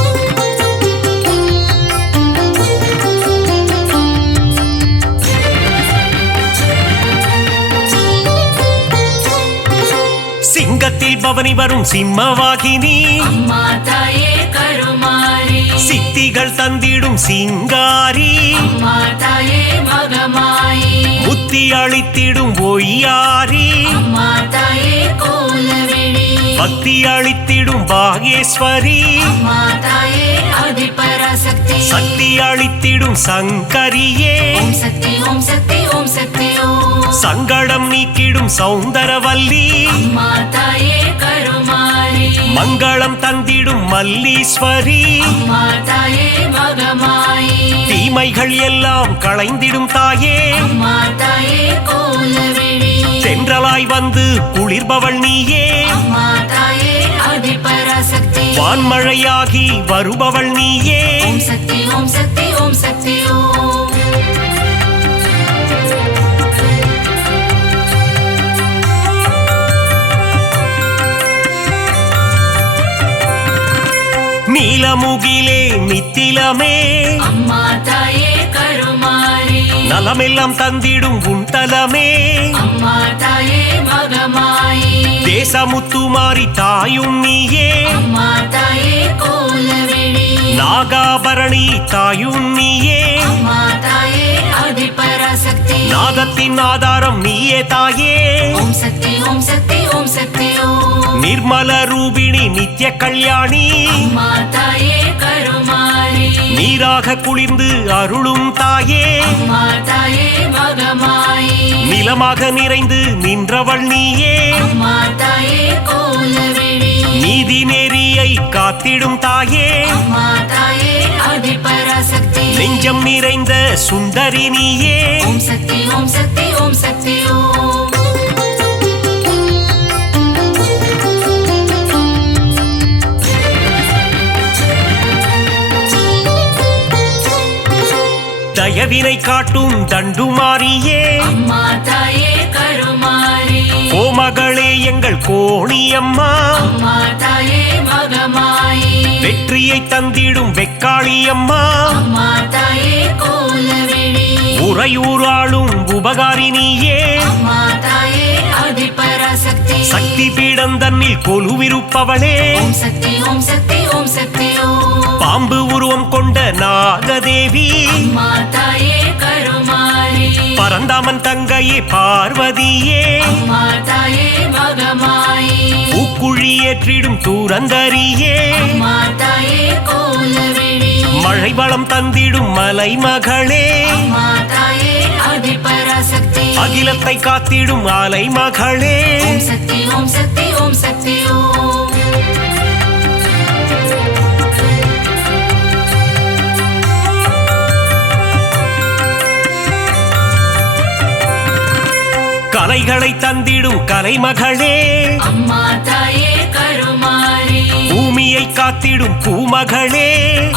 சிங்கத்தில் பவனி வரும் சிம்மவாகினி அம்மா தாயே கருமாரி சித்திகள் தந்திடும் சிங்காரி அம்மா தாயே மகமாயி புத்தி அளித்திடும் ஒய்யாரி அம்மா தாயே கோலவிழி பக்தி அளித்திடும் பாகேஸ்வரி அம்மா தாயே ஆதிபராசக்தி சக்தி அளித்திடும் சங்கரியே ஓம் சக்தி ஓம் சக்தி ஓம் சக்தி ஓம் சங்கடம் நீக்கிடும் சௌந்தரவல்லி அம்மா தாயே கருமாரி மங்களம் தந்திடும் மல்லீஸ்வரி அம்மா தாயே மகமாயி தீமைகள் எல்லாம் களைந்திடும் தாயே அம்மா தாயே கோலவிழி தென்றலாய் வந்து குளிர்பவள் நீயே அம்மா தாயே ஆதிபராசக்தி வான்மழையாகி வருபவள் நீயே ஓம் சக்தி ஓம் சக்தி ஓம் சக்தி ஓம் நீலமுகிலே நித்திலமே அம்மா தாயே கருமாரி நலமெல்லாம் தந்திடும் உன் தலமே அம்மா தாயே மகமாயி தேசமுத்துமாரி தாயும் நீயே அம்மா தாயே கோலவிழி நாகாபரணி தாயும் நீயே அம்மா தாயே ஆதிபராசக்தி நாதத்தின் ஆதாரம் நீயே தாயே ஓம் சக்தி ஓம் சக்தி ஓம் சக்தி ஓம் நிர்மல ரூபிணி நித்ய கல்யாணி அம்மா தாயே கருமாரி நீராக குளிர்ந்து அருளும் தாயே அம்மா தாயே மகமாயி நிலமாக நிறைந்து நின்றவள் நீயே அம்மா தாயே கோலவிழி நீதி நெறியை காத்திடும் தாயே அம்மா தாயே ஆதிபராசக்தி நெஞ்சம் நிறைந்த சுந்தரி நீயே ஓம் சக்தி ஓம் சக்தி ஓம் சக்தி ஓம் தயவினை காட்டும் தண்டுமாரியே அம்மா தாயே கருமாரி கோமகளே எங்கள் கோணியம்மா அம்மா தாயே மகமாயி வெற்றியை தந்திடும் வெக்காளியம்மா அம்மா தாயே கோலவிழி உறையூராளும் உபகாரினியே அம்மா தாயே ஆதிபராசக்தி சக்தி பீடம் தன்னில் கொலுவிருப்பவளே ஓம் சக்தி ஓம் சக்தி ஓம் சக்தி ஓம் பாம்பு உருவம் கொண்ட நாகதேவி அம்மா தாயே கருமாரி பரந்தாமன் தங்கையே பார்வதியே அம்மா தாயே மகமாயி பூக்குழி ஏற்றிடும் தூரந்தரியே அம்மா தாயே கோலவிழி மழை வளம் தந்திடும் மலைமகளே அம்மா தாயே ஆதிபராசக்தி அகிலத்தை காத்திடும் அலைமகளே ஓம் சக்தி ஓம் சக்தி ஓம் சக்தி ஓம் கலைகளை தந்திடும் கலைமகளே அம்மா தாயே கருமாரி பூமியை காத்திடும் பூமகளே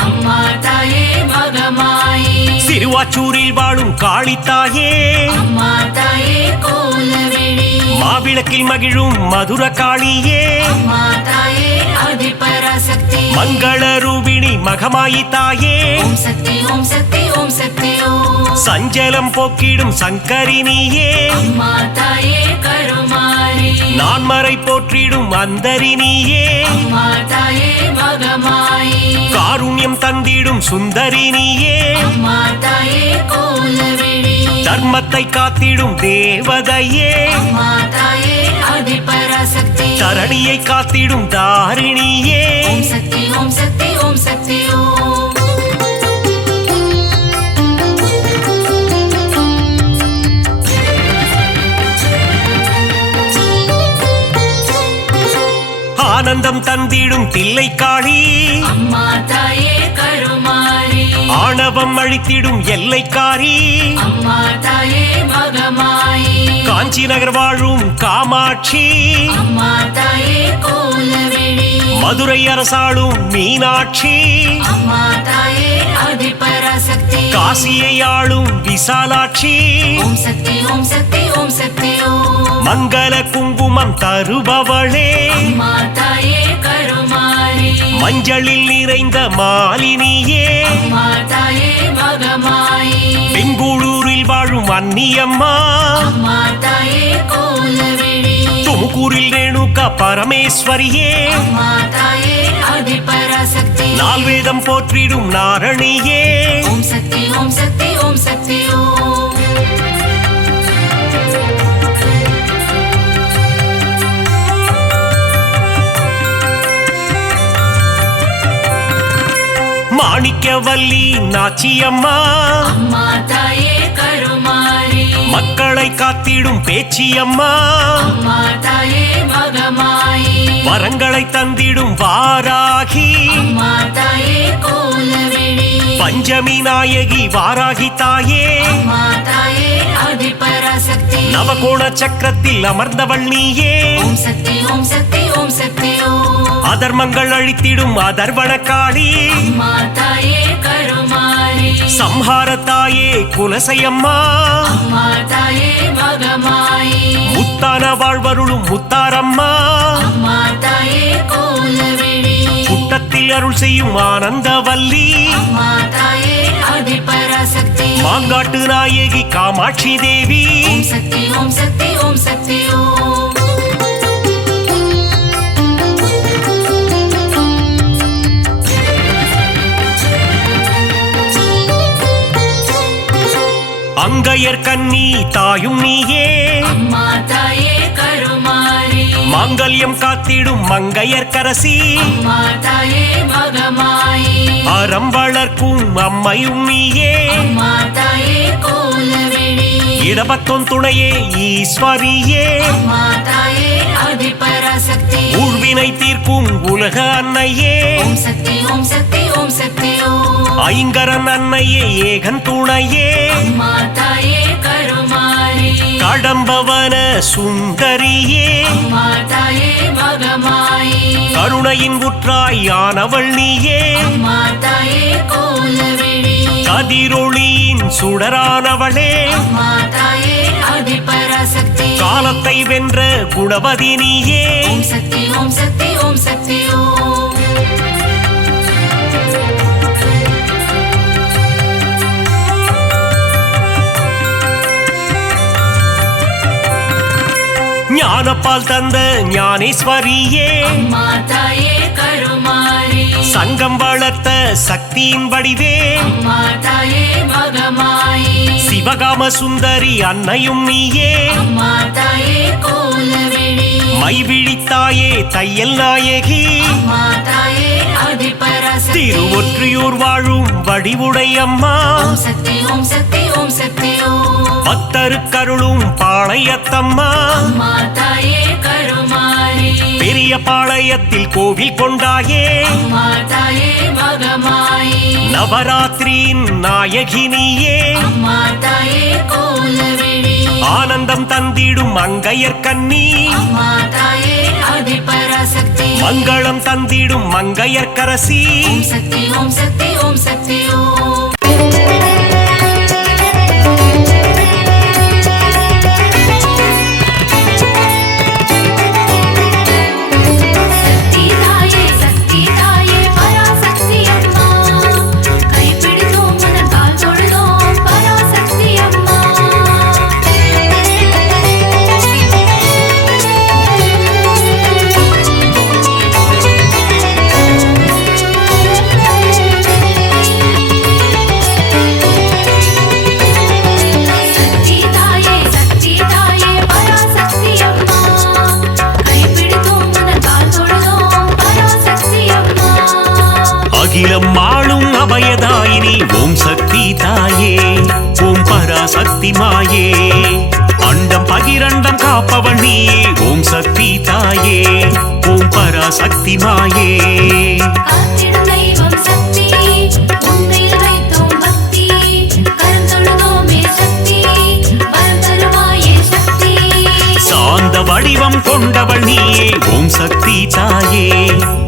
அம்மா தாயே மகமாயி சிறுவாச்சூரில் வாழும் காளித்தாயே அம்மா தாயே கோலவிழி மாவிளக்கில் மகிழும் மதுர காளியே அம்மா தாயே ஆதிபராசக்தி மங்கள ரூபிணி மகமாயி தாயே ஓம் சக்தி ஓம் சக்தி ஓம் சக்தி ஓம் சஞ்சலம் போக்கிடும் சங்கரினியே அம்மா தாயே கருமாரி நான்மறை போற்றிடும் அந்தரினியே அம்மா தாயே மகமாயி காருண்யம் தந்திடும் சுந்தரினியே அம்மா தாயே கோலவிழி தர்மத்தை காத்திடும் தேவதையே அம்மா தாயே ஆதிபராசக்தி தரணியை காத்திடும் தாரிணியே ஓம் சக்தி ஓம் சக்தி ஓம் சக்தி ஓம் ஆனந்தம் தந்திடும் தில்லைக்காளி அம்மா தாயே கருமாரி ஆணவம் அழித்திடும் எல்லைக்காரி அம்மா தாயே மகமாயி காஞ்சி நகர் வாழும் காமாட்சி அம்மா தாயே கோலவிழி மதுரை அரசாளும் மீனாட்சி அம்மா தாயே ஆதிபராசக்தி காசியை ஆளும் விசாலாட்சி ஓம் சக்தி ஓம் சக்தி ஓம் சக்தி ஓம் மங்கள குங்குமம் தருபவளே அம்மா தாயே கருமாரி மஞ்சளில் நிறைந்த மாலினியே அம்மா தாயே மகமாயி பெங்களூரில் வாழும் அன்னியம்மா அம்மா தாயே கோலவிழி துமுக்கூரில் ரேணுகா பரமேஸ்வரியே அம்மா தாயே ஆதிபராசக்தி நால்வேதம் போற்றிடும் நாரணியே ஓம் சக்தி ஓம் சக்தி ஓம் சக்தி ஓம் மாணிக்கவல்லி நாச்சியம்மா அம்மா தாயே கருமாரி மக்களை காத்திடும் பேச்சியம்மா அம்மா தாயே மகமாயி வரங்களை தந்திடும் வாராகி அம்மா தாயே கோலவிழி பஞ்சமி நாயகி வாராகி தாயே அம்மா தாயே ஆதிபராசக்தி நவகோண சக்கரத்தில் அமர்ந்தவள் நீயே ஓம் சக்தி ஓம் சக்தி ஓம் சக்தி ஓம் அதர்மங்கள் அழித்திடும் அதர்வன காளி அம்மா தாயே கருமாரி சம்ஹார தாயே குலசையம்மா அம்மா தாயே மகமாயி முத்தான வாழ்வருளும் முத்தாரம்மா அம்மா தாயே கோலவிழி புட்டத்தில் அருள் செய்யும் ஆனந்தவல்லி அம்மா தாயே ஆதிபராசக்தி மாங்காட்டு நாயகி காமாட்சி தேவி ஓம் சக்தி ஓம் சக்தி ஓம் சக்தி ஓம் அங்கையர் கண்ணி தாயும் நீயே அம்மா தாயே கருமாரி மாங்கல்யம் காத்திடும் மங்கையர் கரசி அம்மா தாயே மகமாயி அறம் வளர்க்கும் அம்மையும் நீயே அம்மா தாயே கோலவிழி இடபத்தோன் துணையே ஈஸ்வரியே அம்மா தாயே ஆதிபராசக்தி ஊழ்வினை தீர்க்கும் உலக அன்னையே ஓம் சக்தி ஓம் சக்தி ஓம் சக்தி ஓம் ஐங்கரன் அன்னையே ஏகன் துணையே அம்மா தாயே கருமாரி கடம்பவன சுந்தரியே அம்மா தாயே மகமாயி கருணையின் உற்றாயானவள் நீயே அம்மா தாயே கோலவிழி கதிரொளியின் சுடரானவளே அம்மா தாயே ஆதிபராசக்தி காலத்தை வென்ற குணவதி நீயே ஓம் சக்தி ஓம் சக்தி ஓம் சக்தி ஓம் ஞானப்பால் தந்த ஞானேஸ்வரியே அம்மா தாயே கருமாரி சங்கம் வளர்த்த சக்தியின் வடிவே அம்மா தாயே மகமாயி சிவகாம சுந்தரி அன்னையும் நீயே அம்மா தாயே கோலவிழி மைவிழித்தாயே தையல் நாயகி அம்மா தாயே ஆதிபராசக்தி திருவொற்றியூர் வாழும் வடிவுடை அம்மா ஓம் சக்தி ஓம் சக்தி ஓம் சக்தி ஓம் பக்தருக்கருளும் பாளையத்தம்மா அம்மா தாயே கருமாரி பெரிய பாளையத்தில் கோவில் கொண்டாயே அம்மா தாயே மகமாயி நவராத்திரியின் நாயகினியே அம்மா தாயே கோலவிழி ஆனந்தம் தந்திடும் மங்கையர் கண்ணி அம்மா தாயே ஆதிபராசக்தி மங்களம் தந்திடும் மங்கையர் கரசி ஓம் சக்தி ஓம் சக்தி ஓம் சக்தி ஓம் சக்தி தாயே சக்தி தாயே பராசக்தி அம்மா கைப்பிடித்தோம் மனதால் தொழுதோம் பராசக்தி அம்மா சக்தி தாயே பராசக்தி அம்மா கைப்பிடித்தோம் மனதால் தொழுதோம் பராசக்தி அம்மா அகிலம் ஆளும் அபயதாயினி ஓம் சக்தி தாயே ஓம் பராசக்தி மாயே அண்டம் பகிரண்டம் காப்பவள் நீயே ஓம் சக்தி தாயே ஓம் பராசக்தி மாயே காத்திடும் தெய்வம் சக்தி உன்னில் வைத்தோம் பக்தி கருந்தொழுதோமே சக்தி வரம் தருவாயே சக்தி சாந்த வடிவம் கொண்டவள் நீயே ஓம் சக்தி தாயே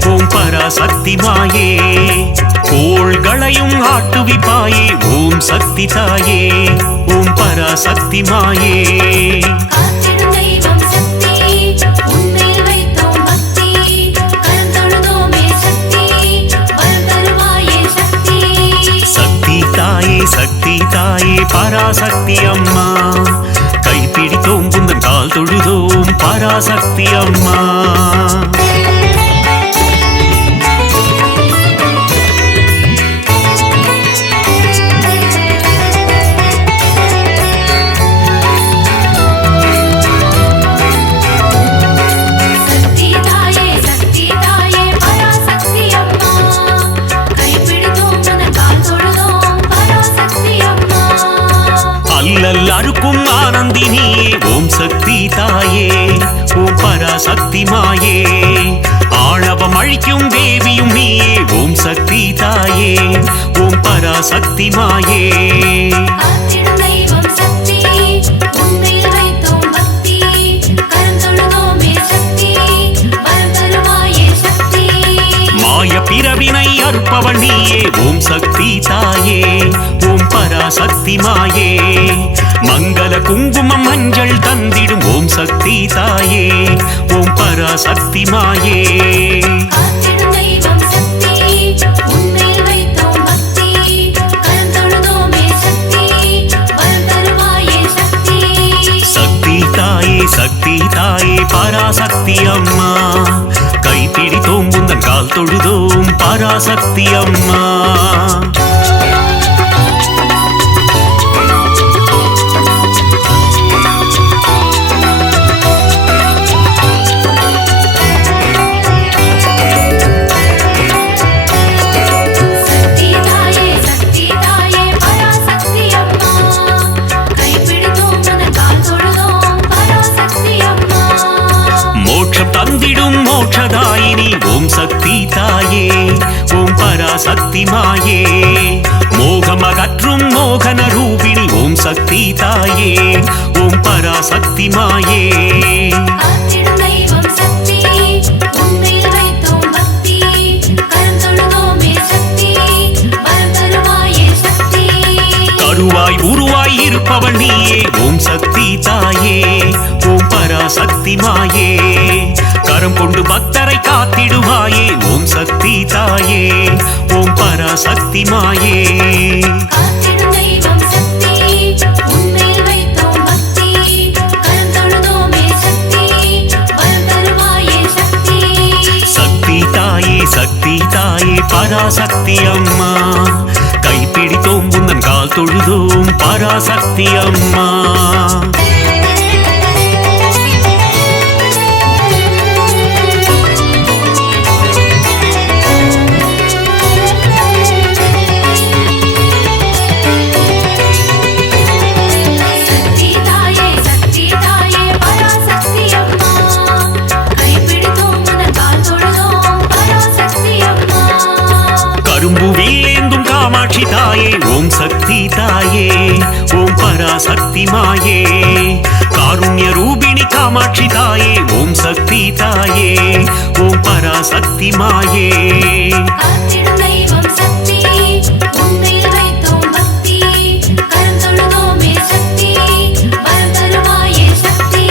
ஓம் பராசக்தி மாயே கோள்களையும் ஆட்டுவிப்பாயே ஓம் சக்தி தாயே ஓம் பராசக்தி மாயே காத்திடும் தெய்வம் சக்தி உன்னில் வைத்தோம் பக்தி கருந்தொழுதோமே சக்தி வரம் தருவாயே சக்தி சக்தி தாயே பராசக்தி அம்மா கைப்பிடித்தோம் குந்தன் கால் தொழுதோம் பராசக்தி அம்மா சக்தி தாயே பராசக்தி அம்மா கைப்பிடித்தோம் மனதால் தொழுதோம் பராசக்தி அம்மா அல்லல் அறுக்கும் ஆனந்தினியே ஓம் சக்தி தாயே ஓம் பராசக்தி மாயே ஆணவம் அழிக்கும் தேவியும் நீயே ஓம் சக்தி தாயே ஓம் பராசக்தி மாயே காத்திடும் தெய்வம் சக்தி உன்மேல் வைத்தோம் பக்தி கரம் தொழுதோமே சக்தி வரம் தருவாயே சக்தி மாய பிறவினை அறுப்பவள் நீயே ஓம் சக்தி தாயே ஓம் பராசக்தி மாயே மங்கள குங்குமம் மஞ்சள் தந்திடும் ஓம் சக்தி தாயே ஓம் பராசக்தி மாயே காத்திடும் தெய்வம் சக்தி உன்மேல் வைத்தோம் பக்தி கரம் தொழுதோமே சக்தி வரம் தருவாயே சக்தி சக்தி தாயே பராசக்தி அம்மா கைப்பிடித்தோம் உந்தன் கால் தொழுதோம் பராசக்தி அம்மா மோட்சதாயினி ஓம் சக்தி தாயே ஓம் பராசக்தி மாயே மோகமகற்றும் மோகன ரூபிணி ஓம் சக்தி தாயே ஓம் பராசக்தி மாயே காத்திடும் தெய்வம் சக்தி உன்மேல் வைத்தோம் பக்தி கரம் தொழுதோமே சக்தி வரம் தருவாயே சக்தி கருவாய் உருவாய் இருப்பவள் நீயே ஓம் சக்தி தாயே ஓம் பராசக்தி மாயே கரம் கொண்டு பக்தரை காத்திடுவாயே ஓம் சக்தி தாயே ஓம் பராசக்தி மாயே காத்திடும் தெய்வம் சக்தி உன்மேல் வைத்தோம் பக்தி கரம் தொழுதோமே சக்தி வரம் தருவாயே சக்தி சக்தி தாயே பராசக்தி அம்மா கைப்பிடித்தோம் உந்தன் கால் தொழுதோம் பராசக்தி அம்மா காமாட்சி தாயே ஓம் சக்தி தாயே ஓம் பராசக்தி மாயே காருண்ய ரூபிணி காமாட்சி தாயே ஓம் சக்தி தாயே ஓம் பராசக்தி மாயே காத்திடும் தெய்வம் சக்தி உன்மேல் வைத்தோம் பக்தி கரம் தொழுதோமே சக்தி வரம் தருவாயே சக்தி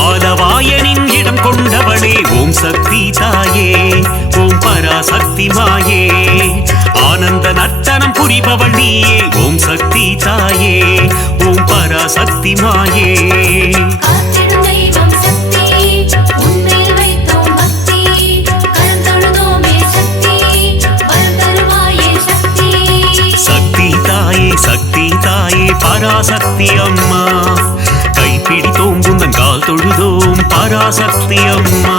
ஆலவாயனின் இடம் கொண்டவளே ஓம் சக்தி தாயே ஓம் பராசக்தி மாயே ஆனந்த நர்த்தனம் புரிபவள் நீயே ஓம் சக்தி தாயே ஓம் பராசக்தி மாயே காத்திடும் தெய்வம் சக்தி உன்மேல் வைத்தோம் பக்தி கரம் தொழுதோமே சக்தி வரம் தருவாயே சக்தி தாயே பராசக்தி அம்மா கைப்பிடித்தோம் உந்தன் கால் தொழுதோம் பராசக்தி அம்மா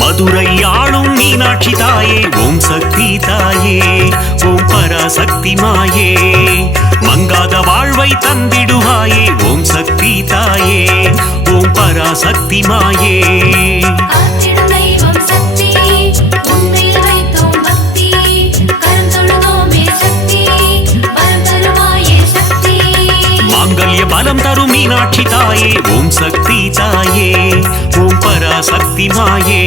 மதுரை ஆளும் மீனாட்சி தாயே ஓம் சக்தி தாயே ஓம் பராசக்தி மாயே மங்காத வாழ்வை தந்திடுவாயே ஓம் சக்தி தாயே ஓம் பராசக்தி மாயே காத்திடும் தெய்வம் சக்தி உன்மேல் வைத்தோம் பக்தி கரம் தொழுதோமே சக்தி வரம் தருவாயே சக்தி மாங்கல்ய பலம் தரும் மீனாட்சி தாயே ஓம் சக்தி தாயே ஓம் பராசக்தி மாயே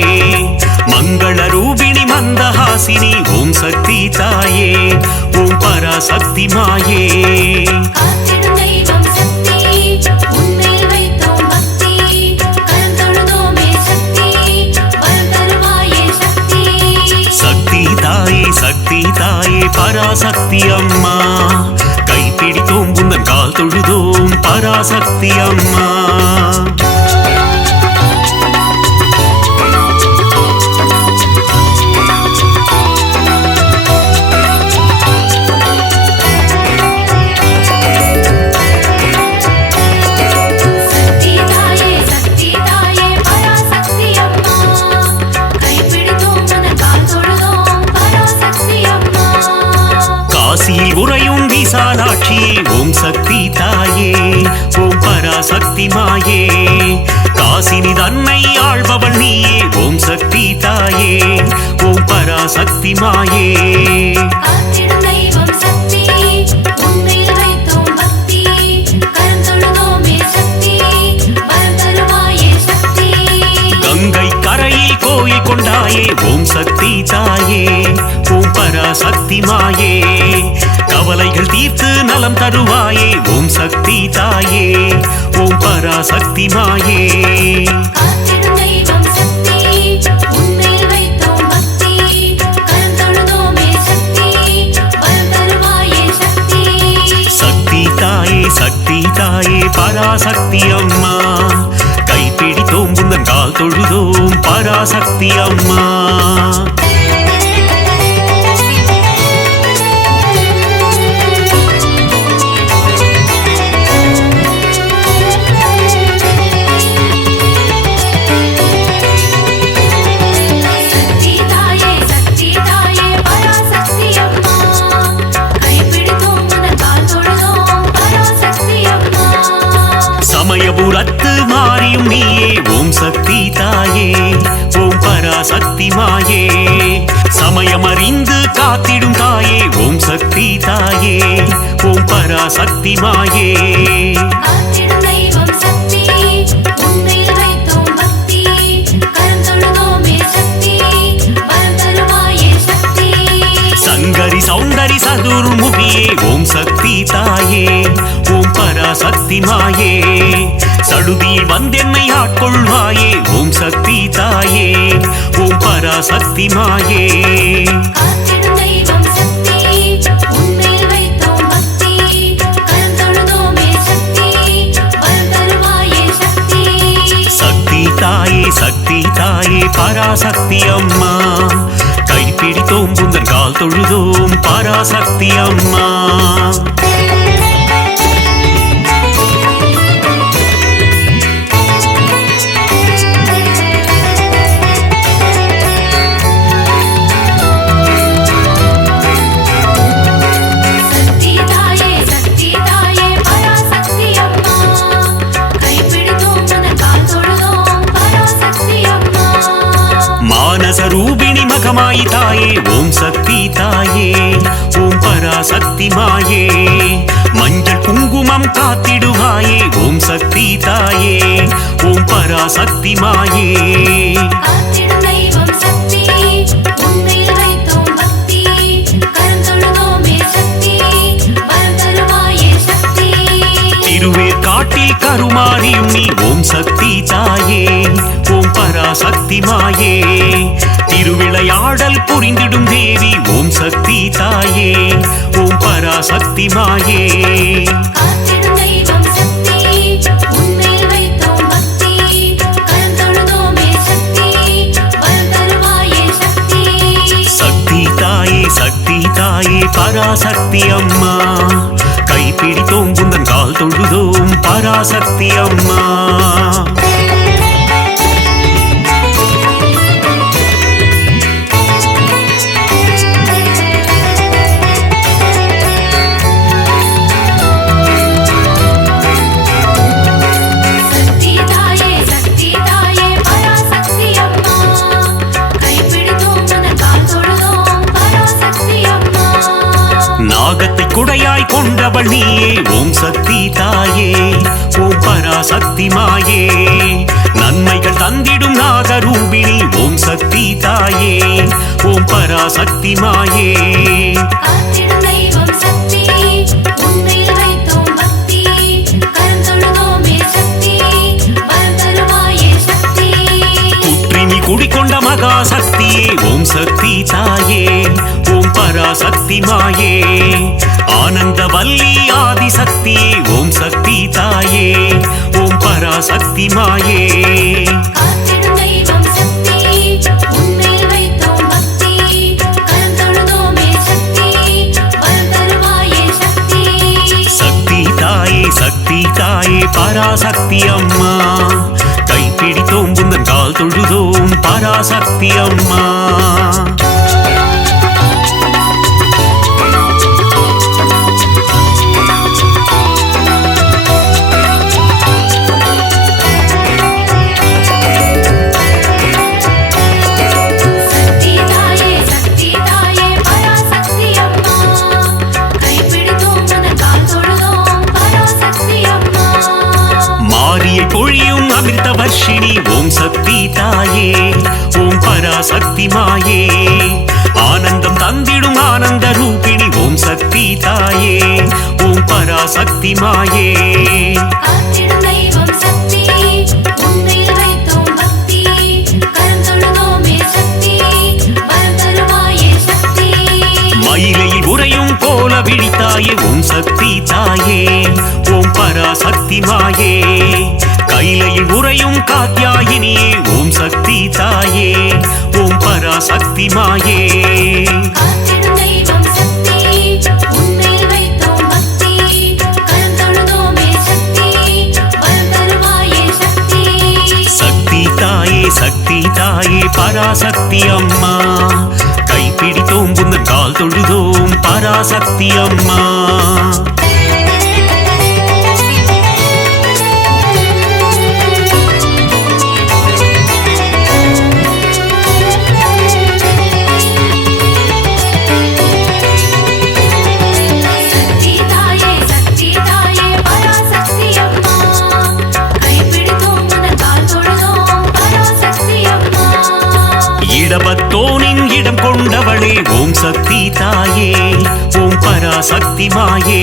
மங்கள ரூபிணி மந்தஹாசினி ஓம் சக்தி தாயே ஓம் பராசக்தி மாயே காத்திடும் தெய்வம் சக்தி உன்மேல் வைத்தோம் பக்தி கரம் தொழுதோமே சக்தி வரம் தருவாயே சக்தி தாயே பராசக்தி அம்மா கைப்பிடித்தோம் உந்தன் கால் தொழுதோம் பராசக்தி அம்மா பராசக்தி மாயே காசினி தன்னை ஆள்பவள் நீயே ஓம் சக்தி தாயே ஓம் பராசக்தி மாயே காத்திடும் தெய்வம் சக்தி உன்மேல் வைத்தோம் பக்தி கரம் தொழுதோமே சக்தி வரம் தருவாயே சக்தி கங்கை கரையில் கோயில் கொண்டாயே ஓம் சக்தி தாயே ஓம் பராசக்தி மாயே கவலைகள் தீர்த்து நலம் தருவாயே ஓம் சக்தி தாயே ஓம் பராசக்தி மாயே காத்திடும் தெய்வம் சக்தி உன்மேல் வைத்தோம் பக்தி கரம் தொழுதோமே சக்தி வரம் தருவாயே சக்தி சக்தி தாயே பராசக்தி அம்மா கைப்பிடித்தோம் உந்தன் கால் தொழுதோம் பராசக்தி அம்மா சமயபுரத்து மாறியும் நீயே ஓம் சக்தி தாயே ஓம் பராசக்தி மாயே சமயமறிந்து காத்திடும் தாயே ஓம் சக்தி தாயே ஓம் பராசக்தி மாயே காத்திடும் தெய்வம் சக்தி உன்மேல் வைத்தோம் பக்தி கரம் தொழுதோமே சக்தி வரம் தருவாயே சக்தி சங்கரி சௌந்தரி சதுர்முகியே ஓம் சக்தி தாயே ஓம் பராசக்தி மாயே சடுதியில் வந்தென்னை ஆட்கொள்வாயே ஓம் சக்தி தாயே ஓம் பராசக்தி மாயே காத்திடும் தெய்வம் சக்தி உன்மேல் வைத்தோம் பக்தி கரம் தொழுதோமே சக்தி வரம் தருவாயே சக்தி சக்தி தாயே பராசக்தி அம்மா கைப்பிடித்தோம் உந்தன் கால் தொழுதோம் பராசக்தி அம்மா ரூபிணி மகமாயி தாயே ஓம் சக்தி தாயே ஓம் பராசக்தி மாயே மஞ்சள் குங்குமம் காத்திடுவாயே ஓம் சக்தி தாயே ஓம் பராசக்தி மாயே காத்திடும் தெய்வம் சக்தி உன்மேல் வைத்தோம் பக்தி கரம் தொழுதோமே சக்தி வரம் தருவாயே சக்தி திருவேற்காட்டில் கருமாறியும் நீ ஓம் சக்தி தாயே ஓம் பராசக்தி மாயே திருவிளையாடல் புரிந்திடும் தேவி ஓம் சக்தி தாயே ஓம் பராசக்தி மாயே காத்திடும் தெய்வம் சக்தி உன்மேல் வைத்தோம் பக்தி கரம் தொழுதோமே சக்தி வரம் தருவாயே சக்தி தாயே பராசக்தி அம்மா கைப்பிடித்தோம் உந்தன் கால் தொழுதோம் பராசக்தி அம்மா நாகத்தை குடையாய் கொண்டவள் நீயே ஓம் சக்தி தாயே ஓம் பராசக்தி மாயே நன்மைகள் தந்திடும் நாகரூபிணி ஓம் சக்தி தாயே ஓம் பராசக்தி மாயே காத்திடும் தெய்வம் சக்தி உன்மேல் வைத்தோம் பக்தி கரம் தொழுதோமே சக்தி வரம் தருவாயே சக்தி குற்றினி குடிக்கொண்ட மகாசக்தியே ஓம் சக்தி தாயே ஓம் பராசக்தி மாயே ஆனந்தவல்லி ஆதிசக்தியே ஓம் சக்தி தாயே ஓம் பராசக்தி மாயே காத்திடும் தெய்வம் சக்தி உன்மேல் வைத்தோம் பக்தி கரம் தொழுதோமே சக்தி வரம் தருவாயே சக்தி சக்தி தாயே பராசக்தி அம்மா கைப்பிடித்தோம் உந்தன் கால் தொழுதோம் பராசக்தி அம்மா தீர்த்த வர்ஷிணி ஓம் சக்தி தாயே ஓம் பராசக்தி மாயே ஆனந்தம் தந்திடும் ஆனந்த ரூபிணி ஓம் சக்தி தாயே ஓம் பராசக்தி மாயே காத்திடும் தெய்வம் சக்தி உன்மேல் வைத்தோம் பக்தி கரம் தொழுதோமே சக்தி வரம் தருவாயே சக்தி மயிலையில் உறையும் போல விழித்தாயே ஓம் சக்தி தாயே ஓம் பராசக்தி மாயே கைலையில் உறையும் காத்யாயினியே ஓம் சக்தி தாயே ஓம் பராசக்தி மாயே காத்திடும் தெய்வம் சக்தி உன்மேல் வைத்தோம் பக்தி கரம் தொழுதோமே சக்தி வரம் தருவாயே சக்தி சக்தி தாயே பராசக்தி அம்மா கைப்பிடித்தோம் புந்தன் கால் தொழுதோம் பராசக்தி அம்மா இடபத்தோனின் இடம் கொண்டவளே ஓம் சக்தி தாயே ஓம் பராசக்தி மாயே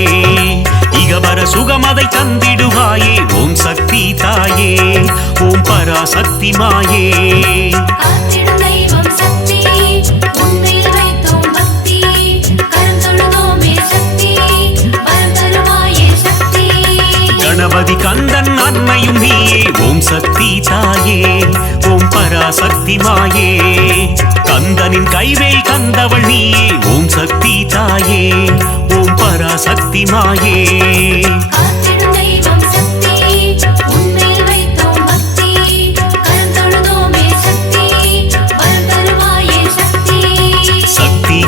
இகவர சுகமதை தந்திடுவாயே ஓம் சக்தி தாயே ஓம் பராசக்தி மாயே காத்திடும் தெய்வம் சக்தி உன்மேல் வைத்தோம் பக்தி கரம் தொழுதோமே சக்தி வரம் தருவாயே சக்தி கணபதி கந்தன் அன்னையும் நீயே ஓம் சக்தி தாயே ஓம் பராசக்தி மாயே கந்தனின் கைவேல் கந்தவள் நீயே ஓம் சக்தி தாயே ஓம் பராசக்தி மாயே காத்திடும் தெய்வம் சக்தி உன்மேல் வைத்தோம் பக்தி கரம் தொழுதோமே சக்தி வரம் தருவாயே சக்தி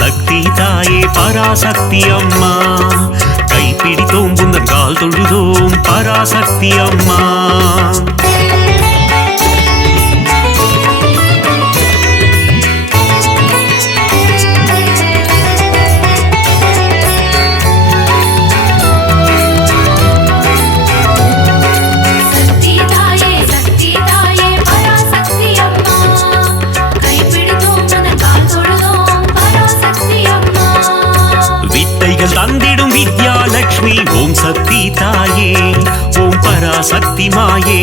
சக்தி தாயே பராசக்தி அம்மா கைப்பிடித்தோம் புந்தன் கால் தொழுதோம் பராசக்தி அம்மா தந்திடும் வித்யாலட்சுமி ஓம் சக்தி தாயே ஓம் பராசக்தி மாயே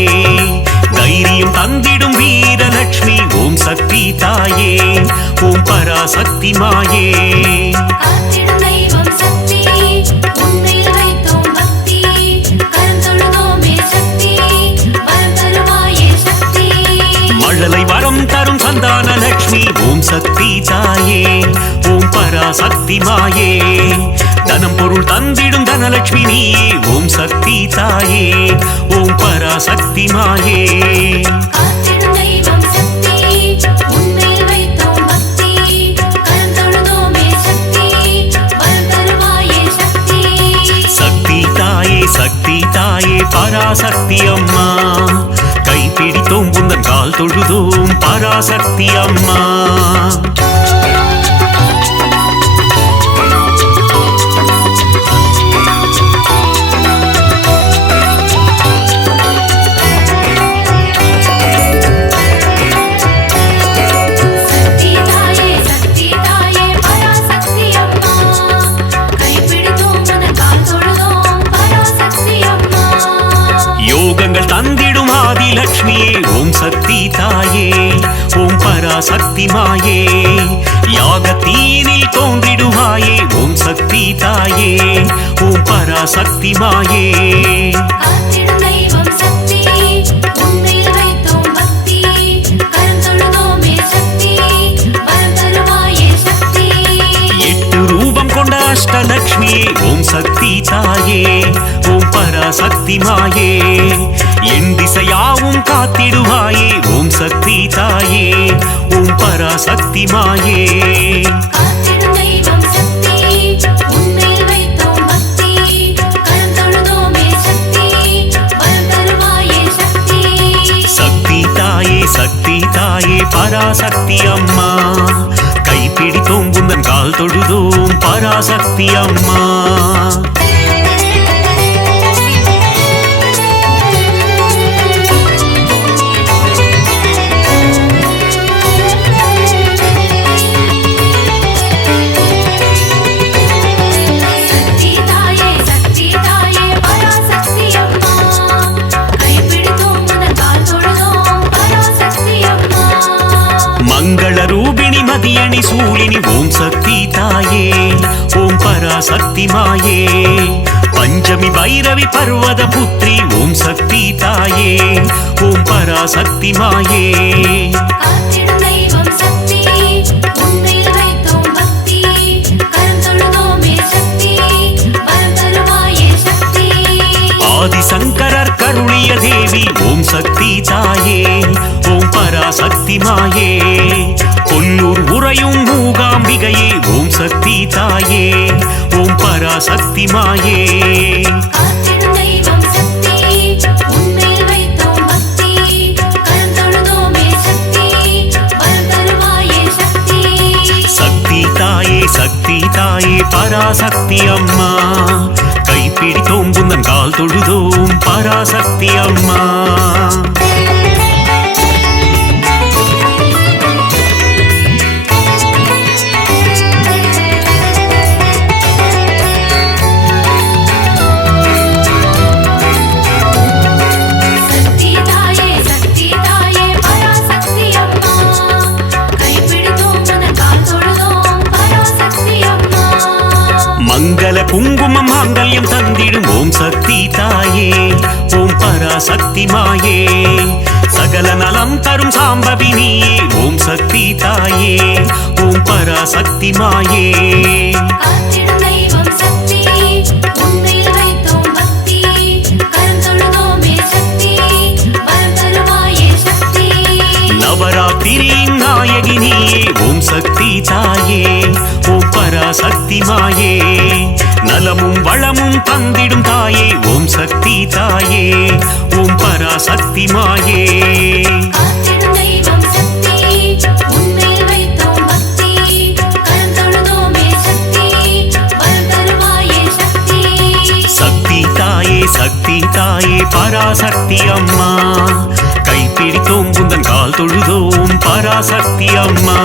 தைரியம் தந்திடும் வீரலட்சுமி ஓம் சக்தி தாயே ஓம் பராசக்தி மாயே காத்திடும் தெய்வம் சக்தி உன்மேல் வைத்தோம் பக்தி கரம் தொழுதோமே சக்தி வரம் தருவாயே சக்தி மழலை வரம் தரும் சந்தான லட்சுமி ஓம் சக்தி தாயே ஓம் பராசக்தி மாயே தனம் பொருள் தந்திடும் தனலட்சுமி நீயே ஓம் சக்தி தாயே ஓம் பராசக்தி மாயே காத்திடும் தெய்வம் சக்தி உன்மேல் வைத்தோம் பக்தி கரம் தொழுதோமே சக்தி வரம் தருவாயே சக்தி தாயே பராசக்தி அம்மா கைப்பிடித்தோம் புந்தன் கால் தொழுதோம் பராசக்தி அம்மா தந்திடும் ஆதிலட்சுமியே ஓம் சக்தி தாயே ஓம் பராசக்தி மாயே யாகத்தீனில் தோன்றிடுவாயே ஓம் சக்தி தாயே ஓம் பராசக்தி மாயே காத்திடும் தெய்வம் சக்தி உன்மேல் வைத்தோம் பக்தி கரம் தொழுதோமே சக்தி வரம் தருவாயே சக்தி எட்டு ரூபம் கொண்ட அஷ்டலட்சுமியே ஓம் சக்தி தாயே ஓம் பராசக்தி மாயே என் திசையாவும் காத்திடுவாயே ஓம் சக்தி தாயே ஓம் பராசக்தி மாயே காத்திடும் தெய்வம் சக்தி உன்மேல் வைத்தோம் பக்தி கரம் தொழுதோமே சக்தி வரம் தருவாயே சக்தி தாயே பராசக்தி அம்மா கைப்பிடித்தோம் புந்தன் கால் தொழுதோம் பராசக்தி அம்மா திரிசூலினி ஓம் சக்தி தாயே ஓம் பராசக்தி மாயே பஞ்சமி பைரவி பர்வத புத்ரி ஓம் சக்தி தாயே ஓம் பராசக்தி மாயே காத்திடும் தெய்வம் சக்தி உன்னில் வைத்தோம் பக்தி கரம் தொழுதோமே சக்தி வரம் தருவாயே சக்தி ஆதிசங்கரர் கருளிய தேவி ஓம் சக்தி தாயே ஓம் பராசக்தி மாயே கொல்லூர் உறையும் மூகாம்பிகையே ஓம் சக்தி தாயே ஓம் பராசக்தி மாயே காத்திடும் தெய்வம் சக்தி உன்னில் வைத்தோம் பக்தி கரம் தொழுதோமே சக்தி வரம் தருவாயே சக்தி சக்தி தாயே பராசக்தி அம்மா கைப்பிடித்தோம் குந்தன் கால் தொழுதோம் பராசக்தி அம்மா சக்தி தாயே பராசக்தி அம்மா கைப்பிடித்தோம் குந்தன் கால் தொழுதோம் பராசக்தி அம்மா மங்கள குங்குமம் மாங்கல்யம் தந்திடும் ஓம் சக்தி தாயே ஓம் பராசக்தி மாயே சகல நலம் தரும் சாம்பவி நீயே ஓம் சக்தி தாயே ஓம் பராசக்தி மாயே காத்திடும் தெய்வம் சக்தி உன்னில் வைத்தோம் பக்தி கரம் தொழுதோமே சக்தி வரம் தருவாயே சக்தி நவராத்திரியின் நாயகி நீயே ஓம் சக்தி தாயே ஓம் பராசக்தி மாயே நலமும் வளமும் தந்திடும் தாயே ஓம் சக்தி தாயே ஓம் பராசக்தி மாயே காத்திடும் தெய்வம் சக்தி உன்னில் வைத்தோம் பக்தி கரம் தொழுதோமே சக்தி வரம் தருவாயே சக்தி தாயே பராசக்தி அம்மா கைப்பிடித்தோம் குந்தன் கால் தொழுதோம் பராசக்தி அம்மா